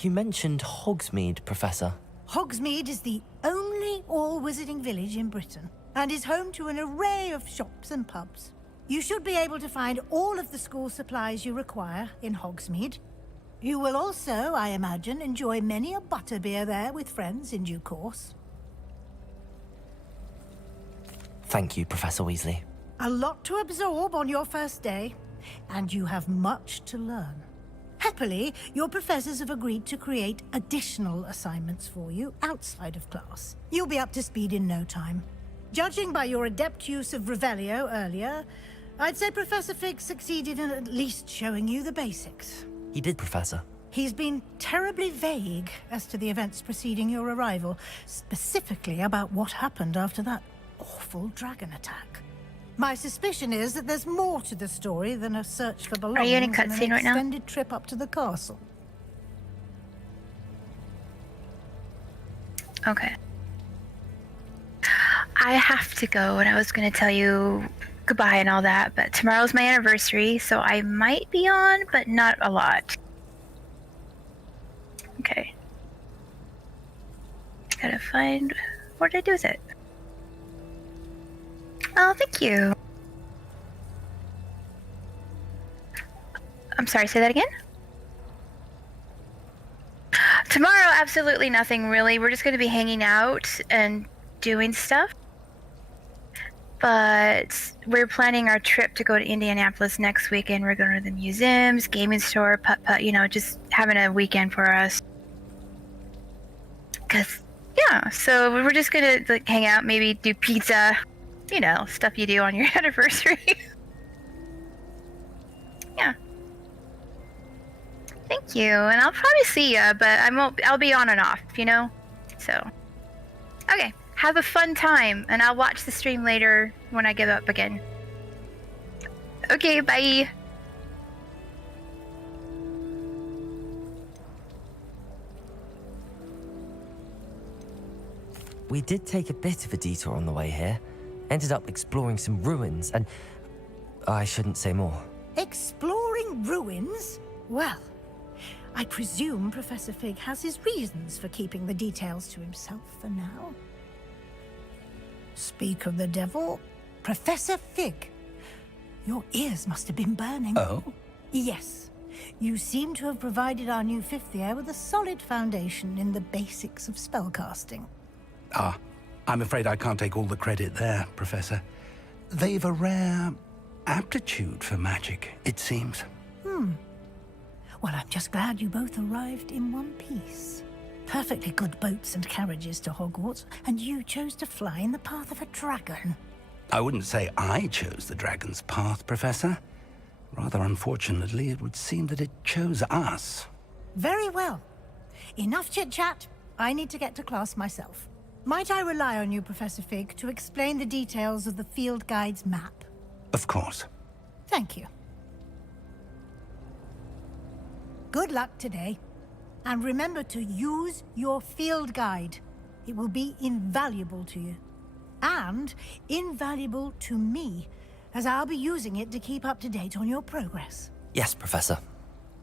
You mentioned Hogsmeade, Professor. Hogsmeade is the only all-wizarding village in Britain, and is home to an array of shops and pubs. You should be able to find all of the school supplies you require in Hogsmeade. You will also, I imagine, enjoy many a butterbeer there with friends in due course. Thank you, Professor Weasley. A lot to absorb on your first day, and you have much to learn. Happily, your professors have agreed to create additional assignments for you outside of class. You'll be up to speed in no time. Judging by your adept use of Revelio earlier, I'd say Professor Fig succeeded in at least showing you the basics. He did, Professor. He's been terribly vague as to the events preceding your arrival, specifically about what happened after that awful dragon attack. My suspicion is that there's more to the story than a search for belongings Are you in a and cutscene an right now? extended trip up to the castle. Okay. I have to go, and I was going to tell you goodbye and all that, but tomorrow's my anniversary, so I might be on, but not a lot. Okay. Gotta find... What did I do with it? Oh, thank you. I'm sorry, say that again? Tomorrow, absolutely nothing really. We're just going to be hanging out and doing stuff. But we're planning our trip to go to Indianapolis next weekend. We're going to the museums, gaming store, putt-putt, just having a weekend for us. So we're just going to hang out, maybe do pizza, stuff you do on your anniversary. Yeah. Thank you, and I'll probably see ya, but I'll be on and off, So, okay. Have a fun time, and I'll watch the stream later when I get up again. Okay, bye. We did take a bit of a detour on the way here. Ended up exploring some ruins, and I shouldn't say more. Exploring ruins? Well, I presume Professor Fig has his reasons for keeping the details to himself for now. Speak of the devil, Professor Fig. Your ears must have been burning. Oh? Yes. You seem to have provided our new fifth year with a solid foundation in the basics of spellcasting. I'm afraid I can't take all the credit there, Professor. They've a rare aptitude for magic, it seems. Well, I'm just glad you both arrived in one piece. Perfectly good boats and carriages to Hogwarts, and you chose to fly in the path of a dragon. I wouldn't say I chose the dragon's path, Professor. Rather unfortunately, it would seem that it chose us. Very well. Enough chit-chat. I need to get to class myself. Might I rely on you, Professor Fig, to explain the details of the field guide's map? Of course. Thank you. Good luck today. And remember to use your field guide. It will be invaluable to you. And invaluable to me, as I'll be using it to keep up to date on your progress. Yes, Professor.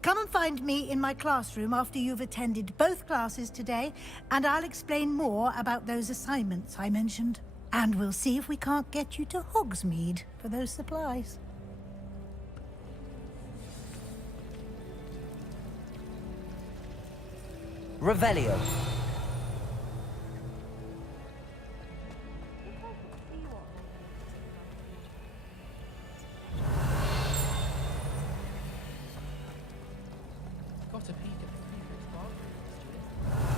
Come and find me in my classroom after you've attended both classes today, and I'll explain more about those assignments I mentioned. And we'll see if we can't get you to Hogsmeade for those supplies. Revelio. Got a peek at the prefect's bathroom,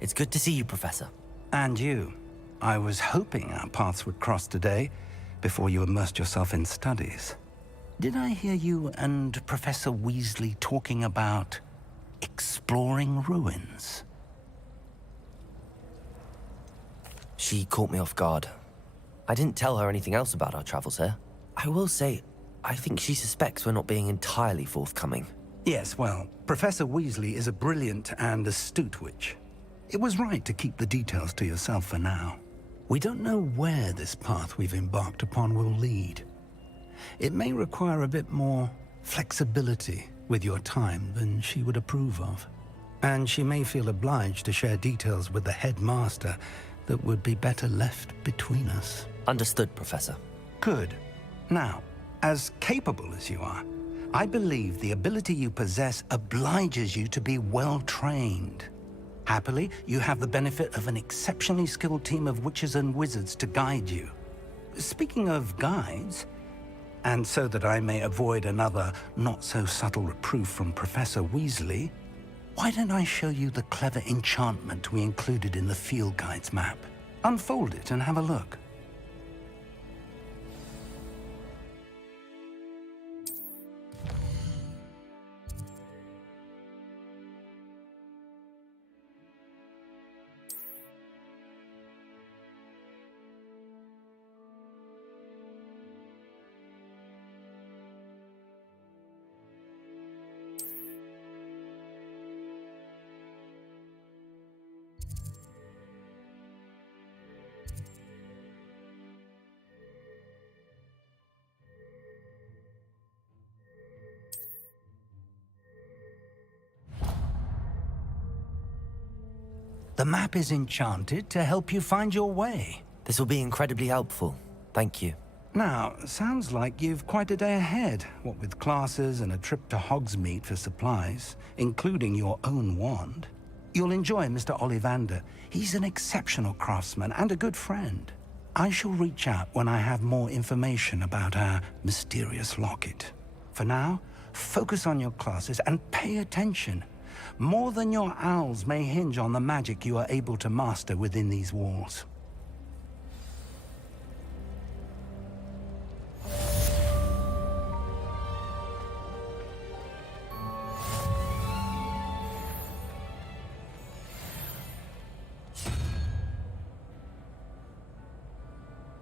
It's good to see you, Professor. And you. I was hoping our paths would cross today, before you immersed yourself in studies. Did I hear you and Professor Weasley talking about exploring ruins? She caught me off guard. I didn't tell her anything else about our travels here. I will say, I think she suspects we're not being entirely forthcoming. Yes, well, Professor Weasley is a brilliant and astute witch. It was right to keep the details to yourself for now. We don't know where this path we've embarked upon will lead. It may require a bit more flexibility with your time than she would approve of. And she may feel obliged to share details with the headmaster that would be better left between us. Understood, Professor. Good. Now, as capable as you are, I believe the ability you possess obliges you to be well-trained. Happily, you have the benefit of an exceptionally skilled team of witches and wizards to guide you. Speaking of guides, and so that I may avoid another not-so-subtle reproof from Professor Weasley, why don't I show you the clever enchantment we included in the field guide's map? Unfold it and have a look. The map is enchanted to help you find your way. This will be incredibly helpful. Thank you. Now, sounds like you've quite a day ahead, what with classes and a trip to Hogsmeade for supplies, including your own wand. You'll enjoy Mr. Ollivander. He's an exceptional craftsman and a good friend. I shall reach out when I have more information about our mysterious locket. For now, focus on your classes and pay attention. More than your owls may hinge on the magic you are able to master within these walls.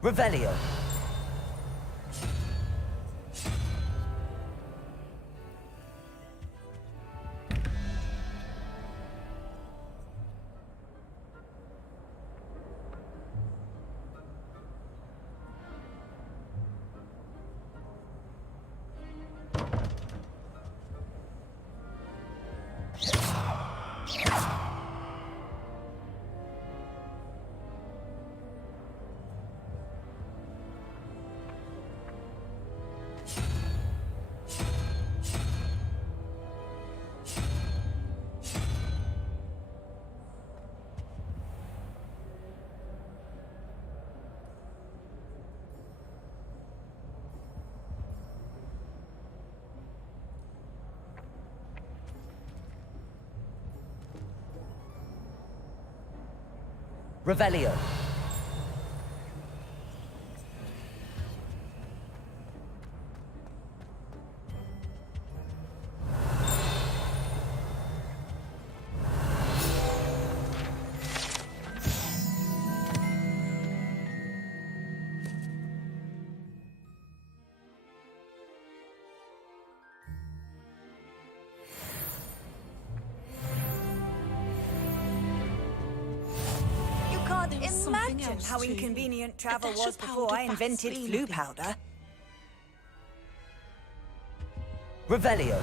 Revelio. Revelio. Imagine how inconvenient travel was before I invented flu powder. Revelio.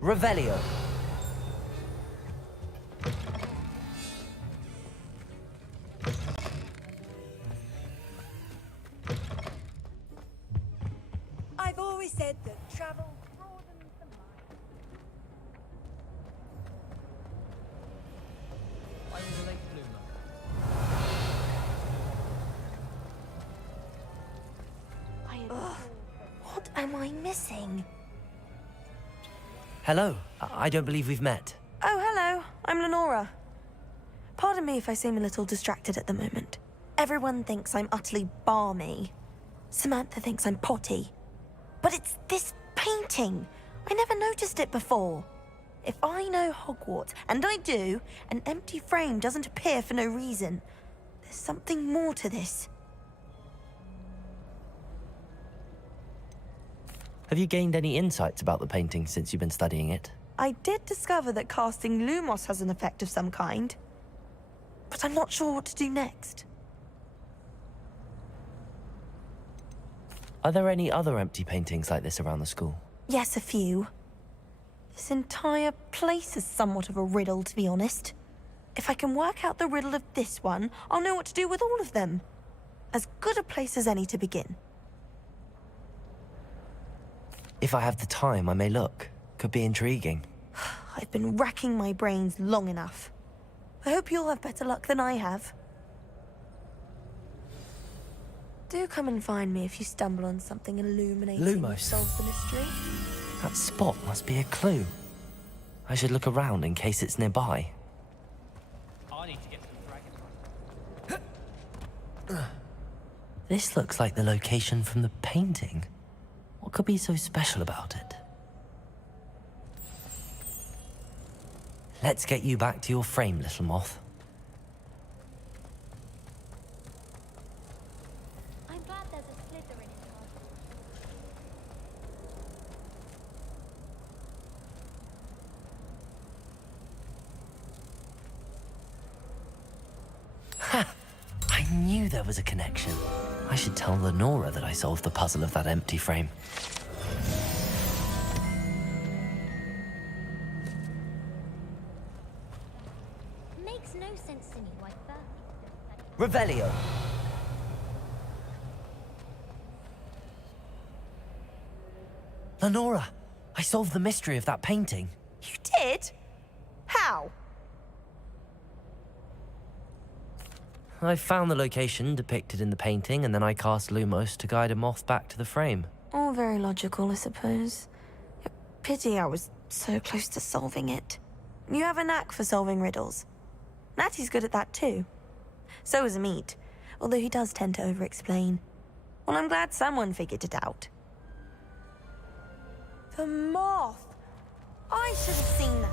Revelio. I've always said that travel broadens the mind. I will relate Bloomer. What am I missing? Hello. I don't believe we've met. Oh, hello. I'm Lenora. Pardon me if I seem a little distracted at the moment. Everyone thinks I'm utterly balmy. Samantha thinks I'm potty. But it's this painting. I never noticed it before. If I know Hogwarts, and I do, an empty frame doesn't appear for no reason. There's something more to this. Have you gained any insights about the painting since you've been studying it? I did discover that casting Lumos has an effect of some kind. But I'm not sure what to do next. Are there any other empty paintings like this around the school? Yes, a few. This entire place is somewhat of a riddle, to be honest. If I can work out the riddle of this one, I'll know what to do with all of them. As good a place as any to begin. If I have the time, I may look. Could be intriguing. I've been racking my brains long enough. I hope you'll have better luck than I have. Do come and find me if you stumble on something illuminating that Lumos. solves the mystery. That spot must be a clue. I should look around in case it's nearby. I need to get some dragon. This looks like the location from the painting. What could be so special about it? Let's get you back to your frame, little moth. I'm glad there's a Slytherin in Ha! I knew there was a connection. I should tell Lenora that I solved the puzzle of that empty frame. Makes no sense to me why Revelio. Lenora, I solved the mystery of that painting. You did? How? I found the location depicted in the painting, and then I cast Lumos to guide a moth back to the frame. All very logical, I suppose. Pity I was so close to solving it. You have a knack for solving riddles. Natty's good at that too. So is Meat, although he does tend to over-explain. Well, I'm glad someone figured it out. The moth! I should have seen that.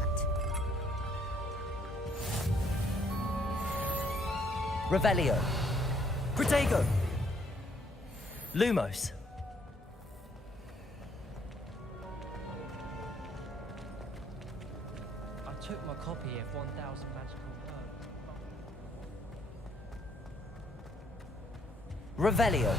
Revelio. Protego. Lumos. I took my copy of 1000 Magical Pearls. Revelio.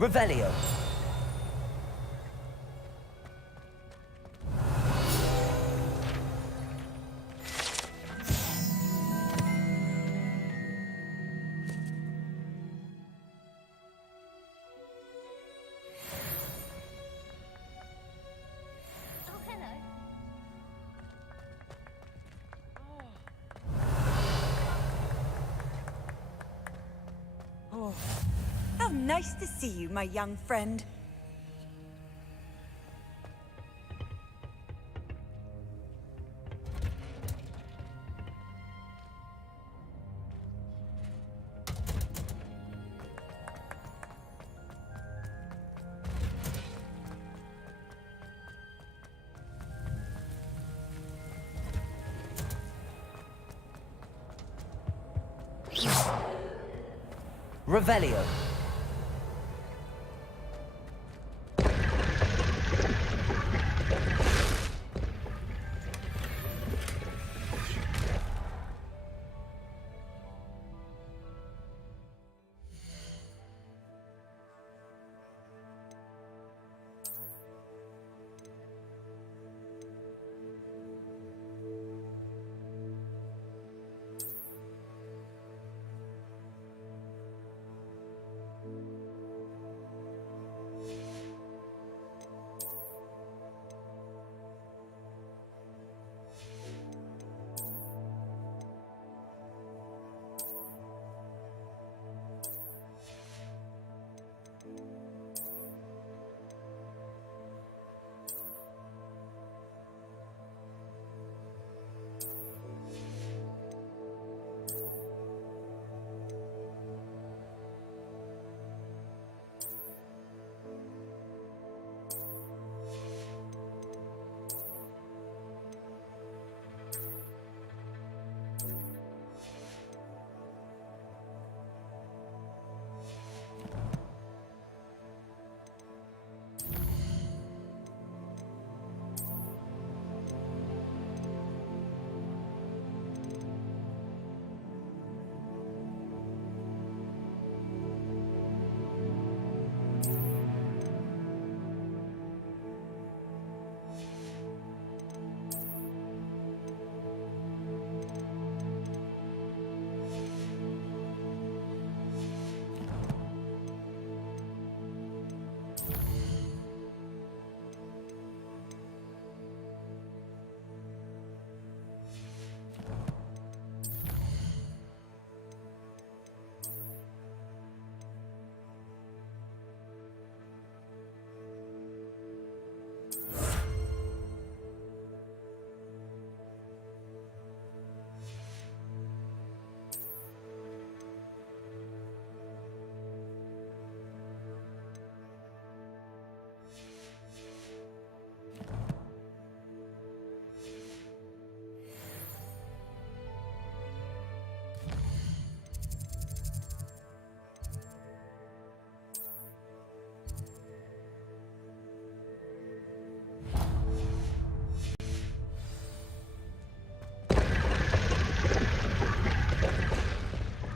Revelio. Oh, how nice to see you, my young friend. Revelio.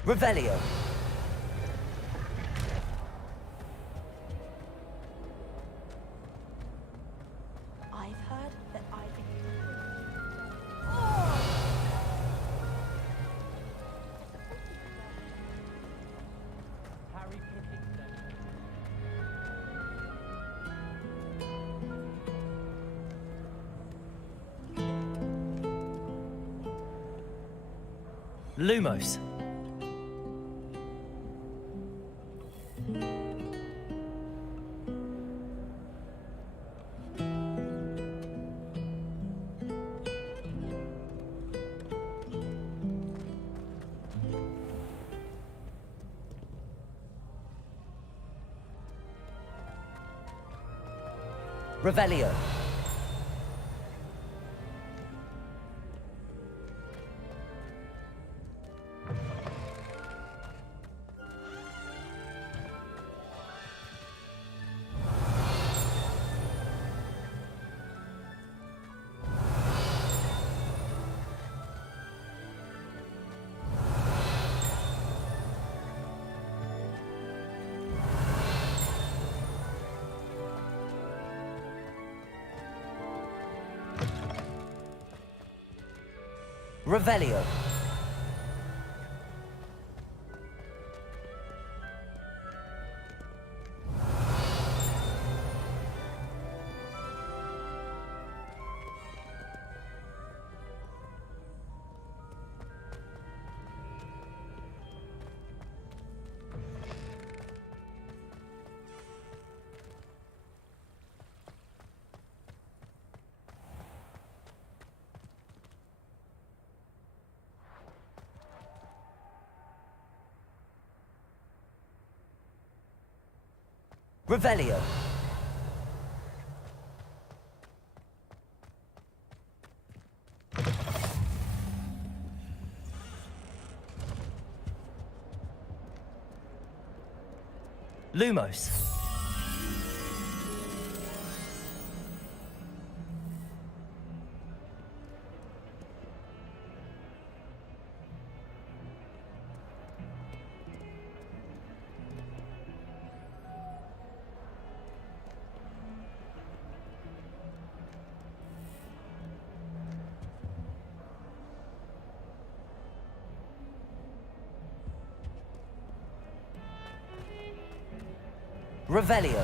Revelio. I've heard that I can... Harry Pickington. Lumos. Revelio. Revelio. Revelio. Lumos. Revelio.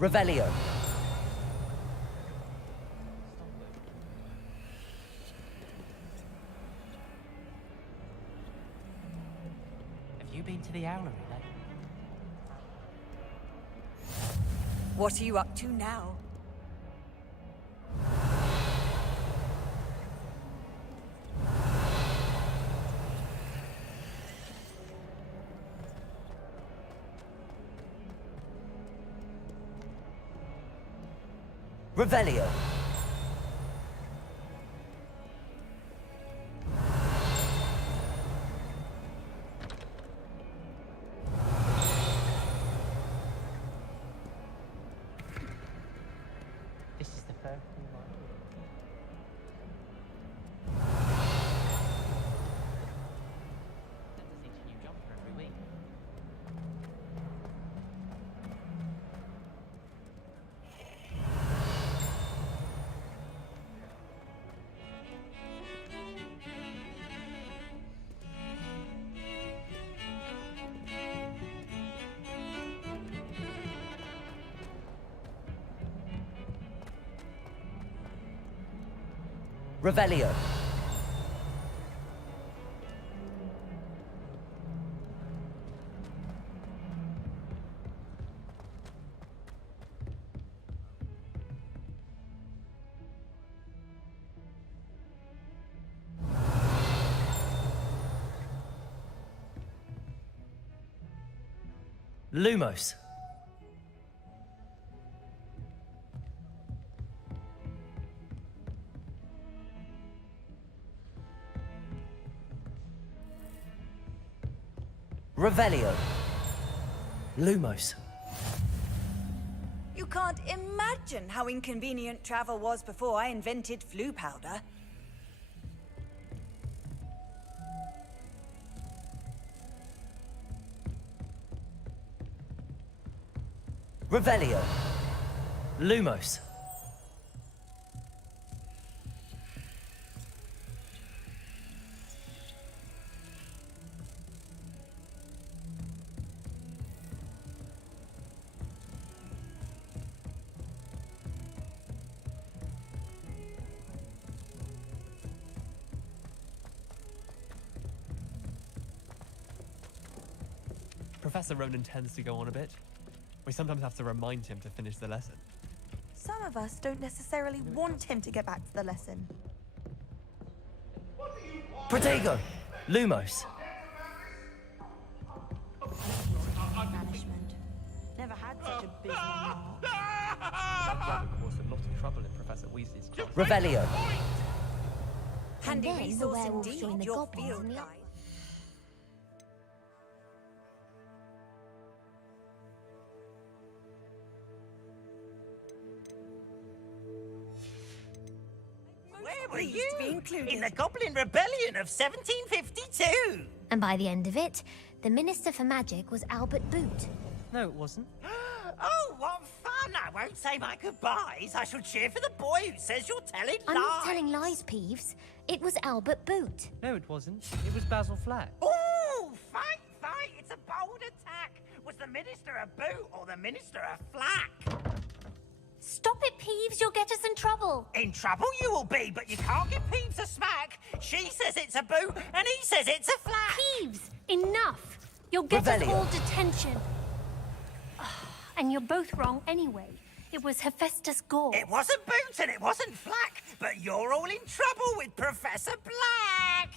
Revelio. Have you been to the Owlery lately? What are you up to now? Revelio. This is the first one. Sends us each a new jumper every week. Revelio. Lumos. Revelio. Lumos. You can't imagine how inconvenient travel was before I invented flu powder. Revelio. Lumos. Professor Ronan tends to go on a bit. We sometimes have to remind him to finish the lesson. Some of us don't necessarily want him to get back to the lesson. Protego. Lumos. Management. Never had such a busy mark. That brother caused a lot of trouble in Professor Weasley's class. Revelio. Handy then the resource werewolves indeed, join the your goblins field in the guide. Where were Pleased you? to be included. In the Goblin Rebellion of 1752. And by the end of it, the Minister for Magic was Albert Boot. No, it wasn't. Oh, what fun! I won't say my goodbyes. I shall cheer for the boy who says you're telling I'm lies. not telling lies, Peeves. It was Albert Boot. No, it wasn't. It was Basil Flack. Ooh, fight, fight! It's a bold attack. Was the Minister a boot or the Minister a flack? Stop it, Peeves. You'll get us in trouble. In trouble you will be, but you can't give Peeves a smack. She says it's a boot, and he says it's a flack. Peeves, enough. You'll get us Revelio. all detention. And you're both wrong anyway. It was Hephaestus Gore. It wasn't boot and it wasn't flack, but you're all in trouble with Professor Black.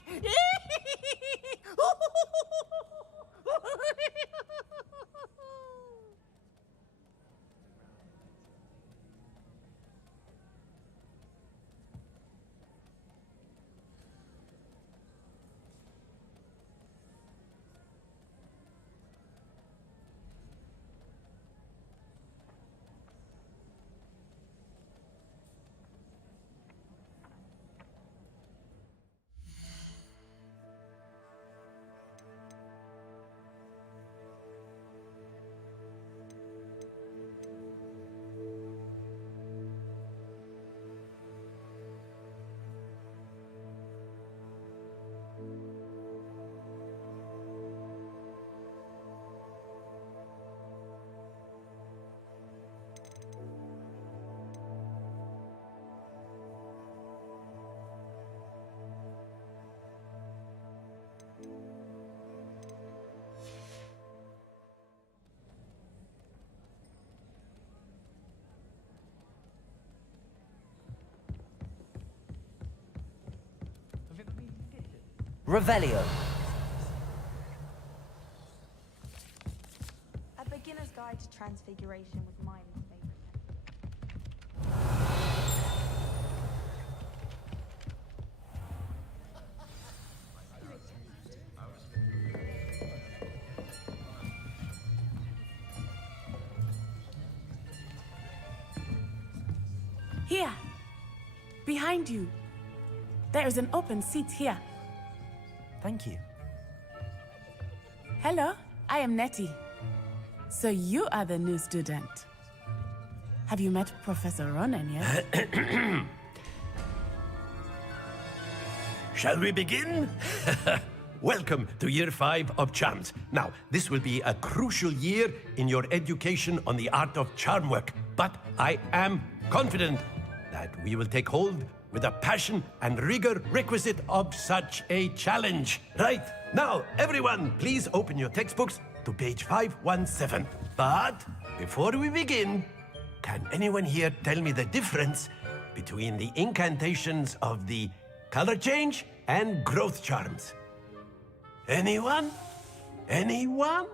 Revelio. A beginner's guide to transfiguration was my favorite. Here. Behind you. There is an open seat here. Thank you. Hello, I am Nettie. So you are the new student. Have you met Professor Ronan yet? Shall we begin? Welcome to Year 5 of Charms. Now, this will be a crucial year in your education on the art of charm work, but I am confident that we will take hold with the passion and rigor requisite of such a challenge. Right, now, everyone, please open your textbooks to page 517. But before we begin, can anyone here tell me the difference between the incantations of the color change and growth charms? Anyone? Anyone?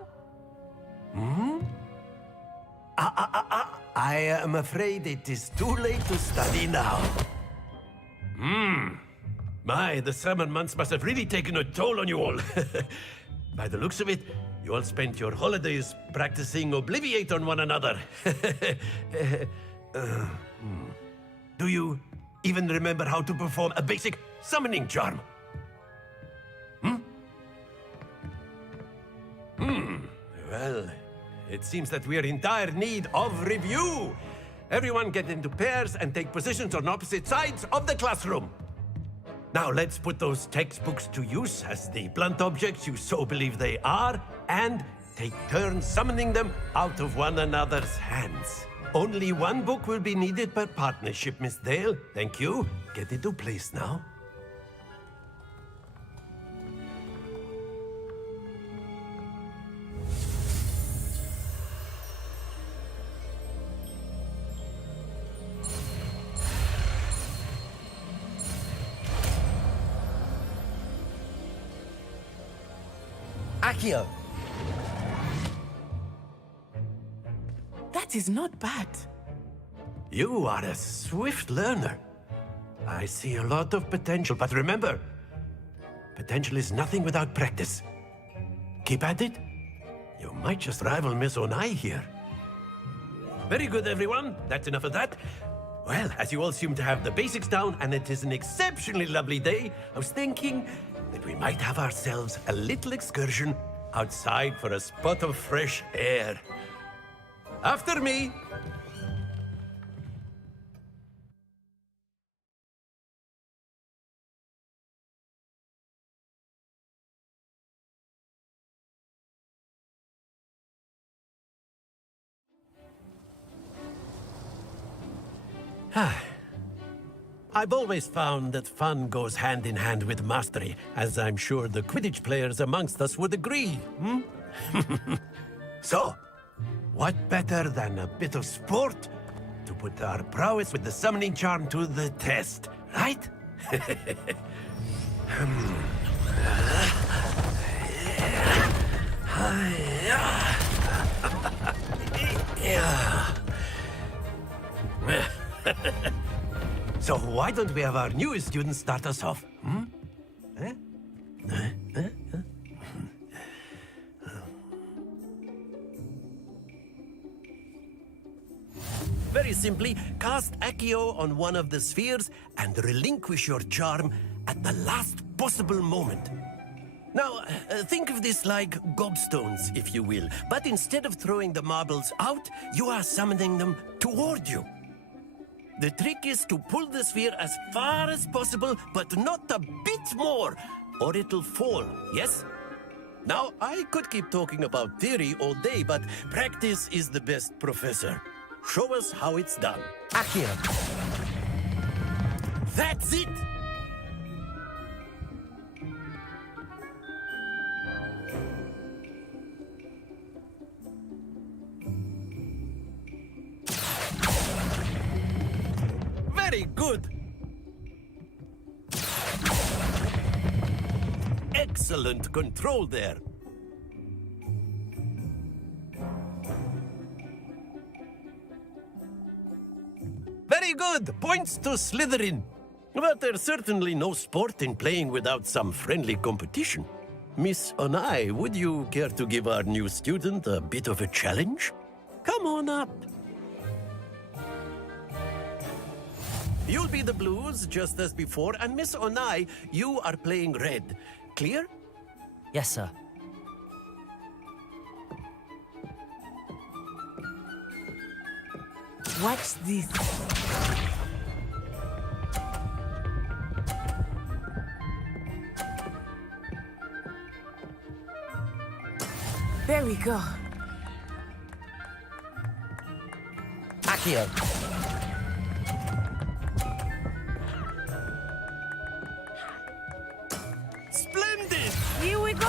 I am afraid it is too late to study now. My, the summer months must have really taken a toll on you all. By the looks of it, you all spent your holidays practicing Obliviate on one another. Do you even remember how to perform a basic summoning charm? Well, it seems that we are in dire need of review. Everyone get into pairs and take positions on opposite sides of the classroom. Now let's put those textbooks to use as the blunt objects you so believe they are, and take turns summoning them out of one another's hands. Only one book will be needed per partnership, Miss Dale. Thank you. Get into place now. Accio! That is not bad. You are a swift learner. I see a lot of potential, but remember, potential is nothing without practice. Keep at it. You might just rival Miss Onai here. Very good, everyone. That's enough of that. Well, as you all seem to have the basics down, and it is an exceptionally lovely day, I was thinking that we might have ourselves a little excursion outside for a spot of fresh air. After me! I've always found that fun goes hand in hand with mastery, as I'm sure the Quidditch players amongst us would agree, So, what better than a bit of sport to put our prowess with the summoning charm to the test, right? So why don't we have our newest student start us off? Very simply, cast Accio on one of the spheres and relinquish your charm at the last possible moment. Now, think of this like gobstones, if you will, but instead of throwing the marbles out, you are summoning them toward you. The trick is to pull the sphere as far as possible, but not a bit more, or it'll fall, yes? Now, I could keep talking about theory all day, but practice is the best professor. Show us how it's done. Accio! That's it! Very good! Excellent control there. Very good! Points to Slytherin. But there's certainly no sport in playing without some friendly competition. Miss Onai, would you care to give our new student a bit of a challenge? Come on up. You'll be the blues, just as before, and Miss Onai, you are playing red. Clear? Yes, sir. Watch this. There we go. Accio! Splendid! Here we go.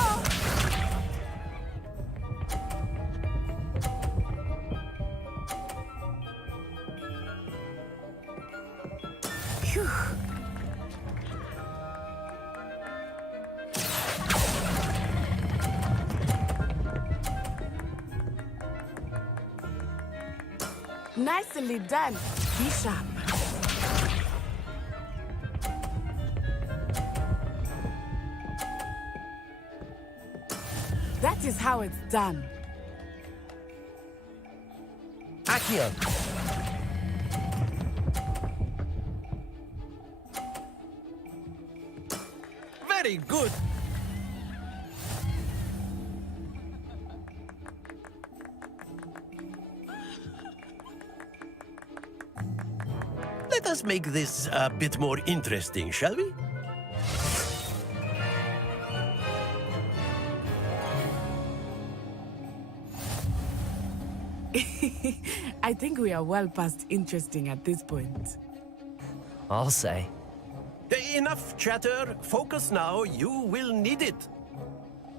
Phew. Nicely done. Be sharp. That is how it's done. Accio. Very good. Let us make this a bit more interesting, shall we? I think we are well past interesting at this point. I'll say. Enough chatter. Focus now. You will need it.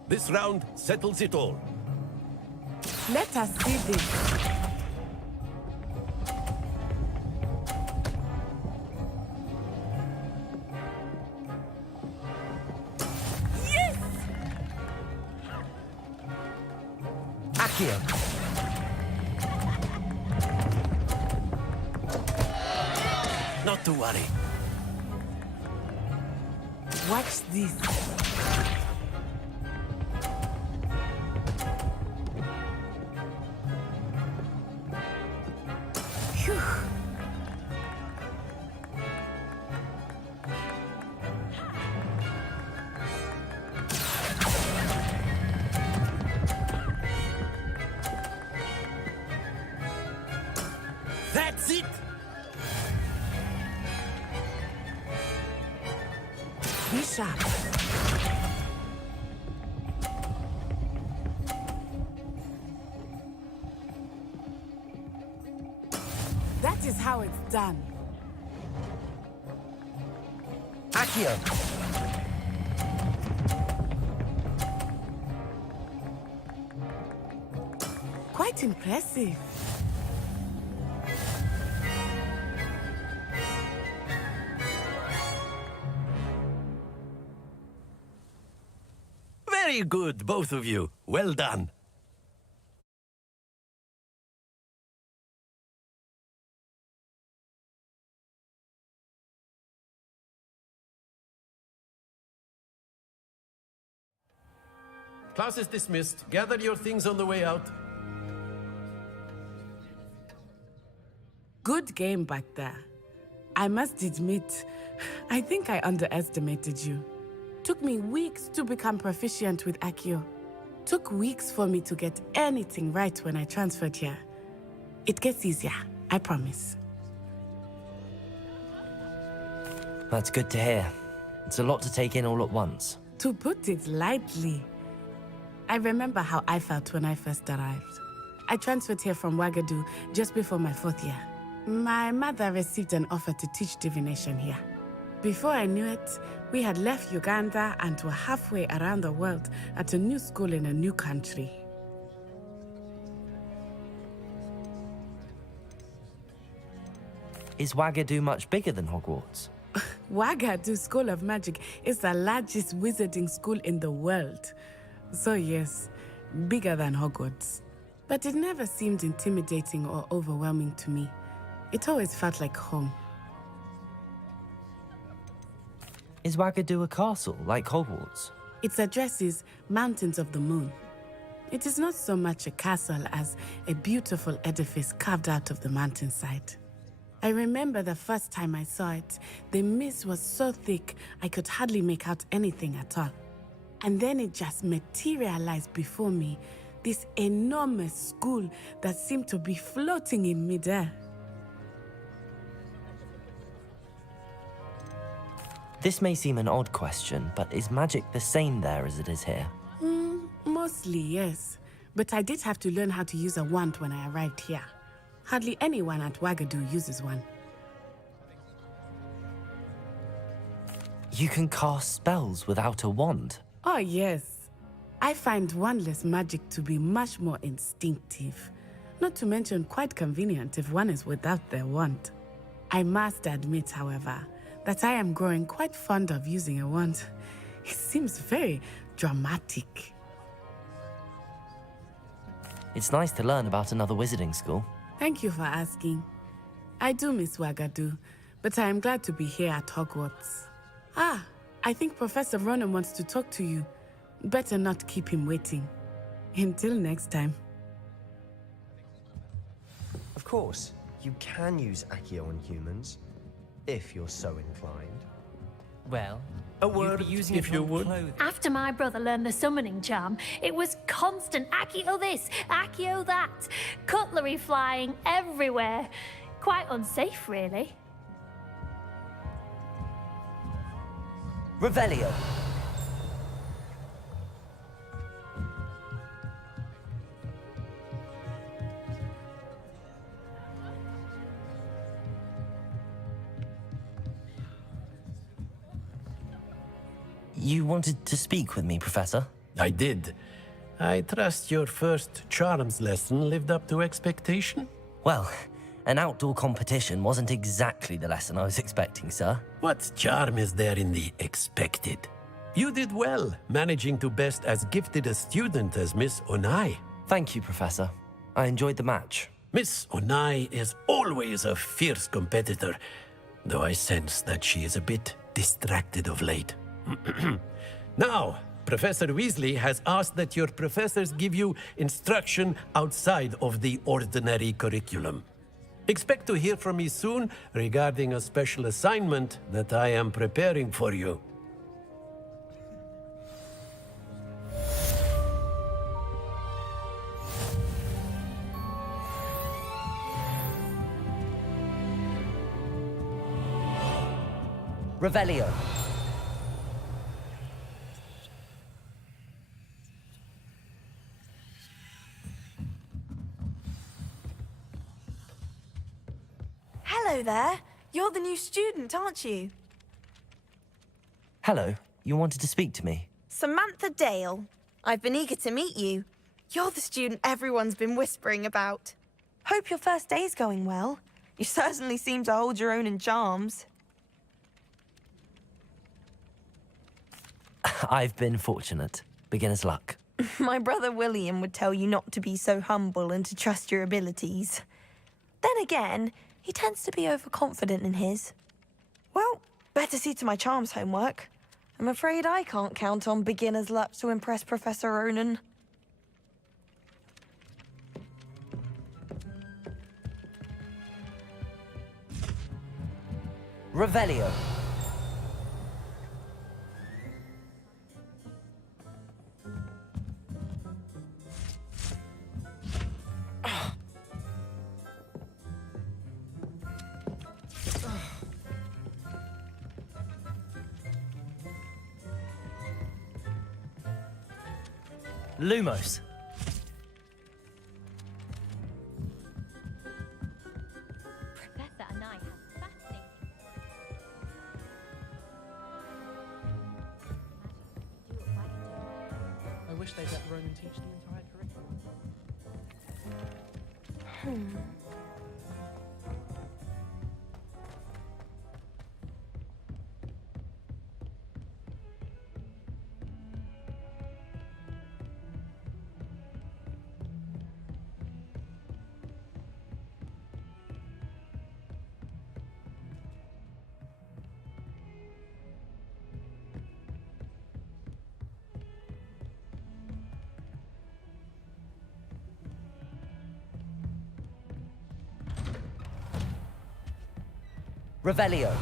This round settles it all. Let us see this. Yes! Accio. Not to worry. Watch this. Phew. That's it! Be sharp. That is how it's done. Accio. Quite impressive. Very good, both of you. Well done. Class is dismissed. Gather your things on the way out. Good game back there. I must admit, I think I underestimated you. Took me weeks to become proficient with Accio. Took weeks for me to get anything right when I transferred here. It gets easier, I promise. That's good to hear. It's a lot to take in all at once. To put it lightly, I remember how I felt when I first arrived. I transferred here from Wagadu just before my 4th year. My mother received an offer to teach divination here. Before I knew it, we had left Uganda and were halfway around the world at a new school in a new country. Is Wagadu much bigger than Hogwarts? Wagadu School of Magic is the largest wizarding school in the world. So yes, bigger than Hogwarts. But it never seemed intimidating or overwhelming to me. It always felt like home. Is Wagadu a castle, like Hogwarts? Its address is Mountains of the Moon. It is not so much a castle as a beautiful edifice carved out of the mountainside. I remember the first time I saw it, the mist was so thick I could hardly make out anything at all. And then it just materialized before me, this enormous school that seemed to be floating in midair. This may seem an odd question, but is magic the same there as it is here? Mostly, yes. But I did have to learn how to use a wand when I arrived here. Hardly anyone at Wagadu uses one. You can cast spells without a wand? Oh, yes. I find wandless magic to be much more instinctive. Not to mention quite convenient if one is without their wand. I must admit, however, that I am growing quite fond of using a wand. It seems very dramatic. It's nice to learn about another wizarding school. Thank you for asking. I do miss Wagadu, but I am glad to be here at Hogwarts. Ah, I think Professor Ronan wants to talk to you. Better not keep him waiting. Until next time. Of course, you can use Accio on humans, if you're so inclined. Well, A word, you'd be using if it you on would. clothing. After my brother learned the summoning charm, it was constant Accio this, Accio that. Cutlery flying everywhere. Quite unsafe, really. Revelio. You wanted to speak with me, Professor? I did. I trust your first charms lesson lived up to expectation? Well, an outdoor competition wasn't exactly the lesson I was expecting, sir. What charm is there in the expected? You did well, managing to best as gifted a student as Miss Onai. Thank you, Professor. I enjoyed the match. Miss Onai is always a fierce competitor, though I sense that she is a bit distracted of late. Now, Professor Weasley has asked that your professors give you instruction outside of the ordinary curriculum. Expect to hear from me soon regarding a special assignment that I am preparing for you. Revelio. Hello there. You're the new student, aren't you? Hello, you wanted to speak to me? Samantha Dale. I've been eager to meet you. You're the student everyone's been whispering about. Hope your first day's going well. You certainly seem to hold your own in charms. I've been fortunate. Beginner's luck. My brother William would tell you not to be so humble and to trust your abilities. Then again, he tends to be overconfident in his. Well, better see to my charms homework. I'm afraid I can't count on beginner's luck to impress Professor Ronan. Revelio. Lumos. Professor and I have fascinating. I wish they'd let Ronan teach the entire curriculum. Revelio.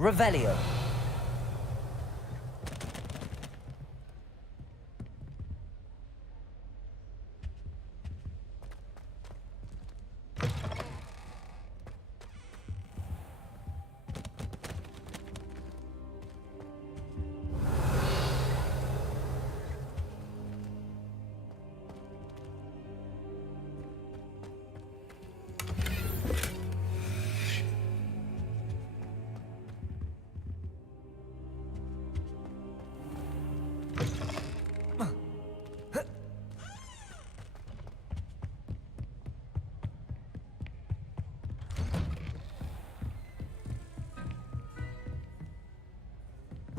Revelio.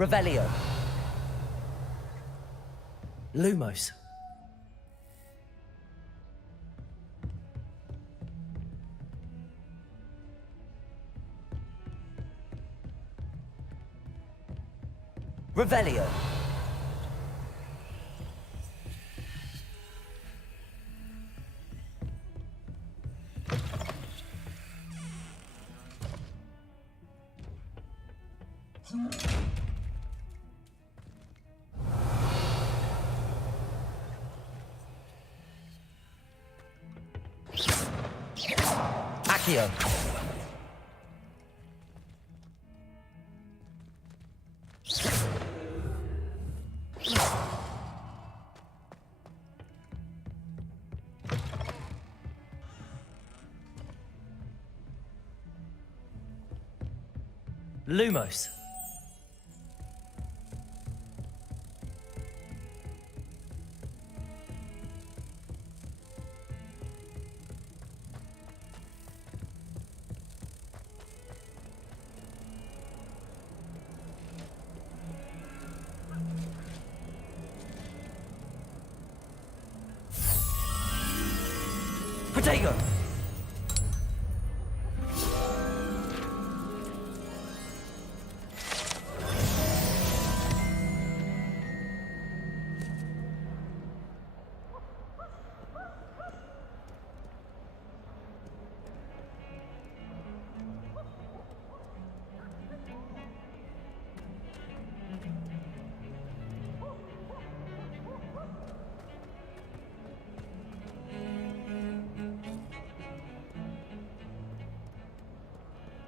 Revelio. Lumos. Revelio. Accio. Lumos. Protego.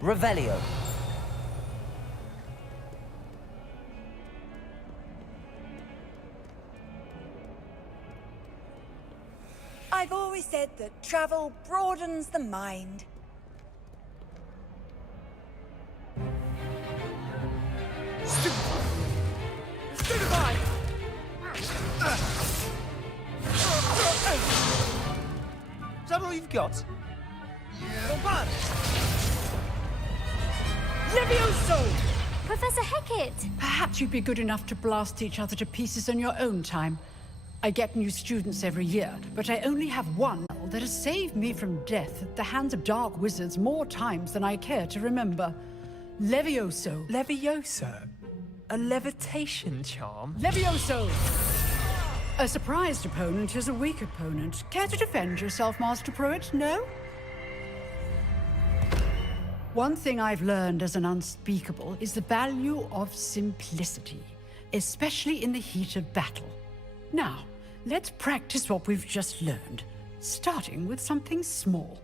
Revelio. I've always said that travel broadens the mind. Stupefy! Is that all you've got? Yeah. Levioso! Professor Hecat! Perhaps you'd be good enough to blast each other to pieces on your own time. I get new students every year, but I only have one that has saved me from death at the hands of dark wizards more times than I care to remember. Levioso. Levioso? A levitation charm? Levioso! A surprised opponent is a weak opponent. Care to defend yourself, Master Pruitt? No? One thing I've learned as an unspeakable is the value of simplicity, especially in the heat of battle. Now, let's practice what we've just learned, starting with something small.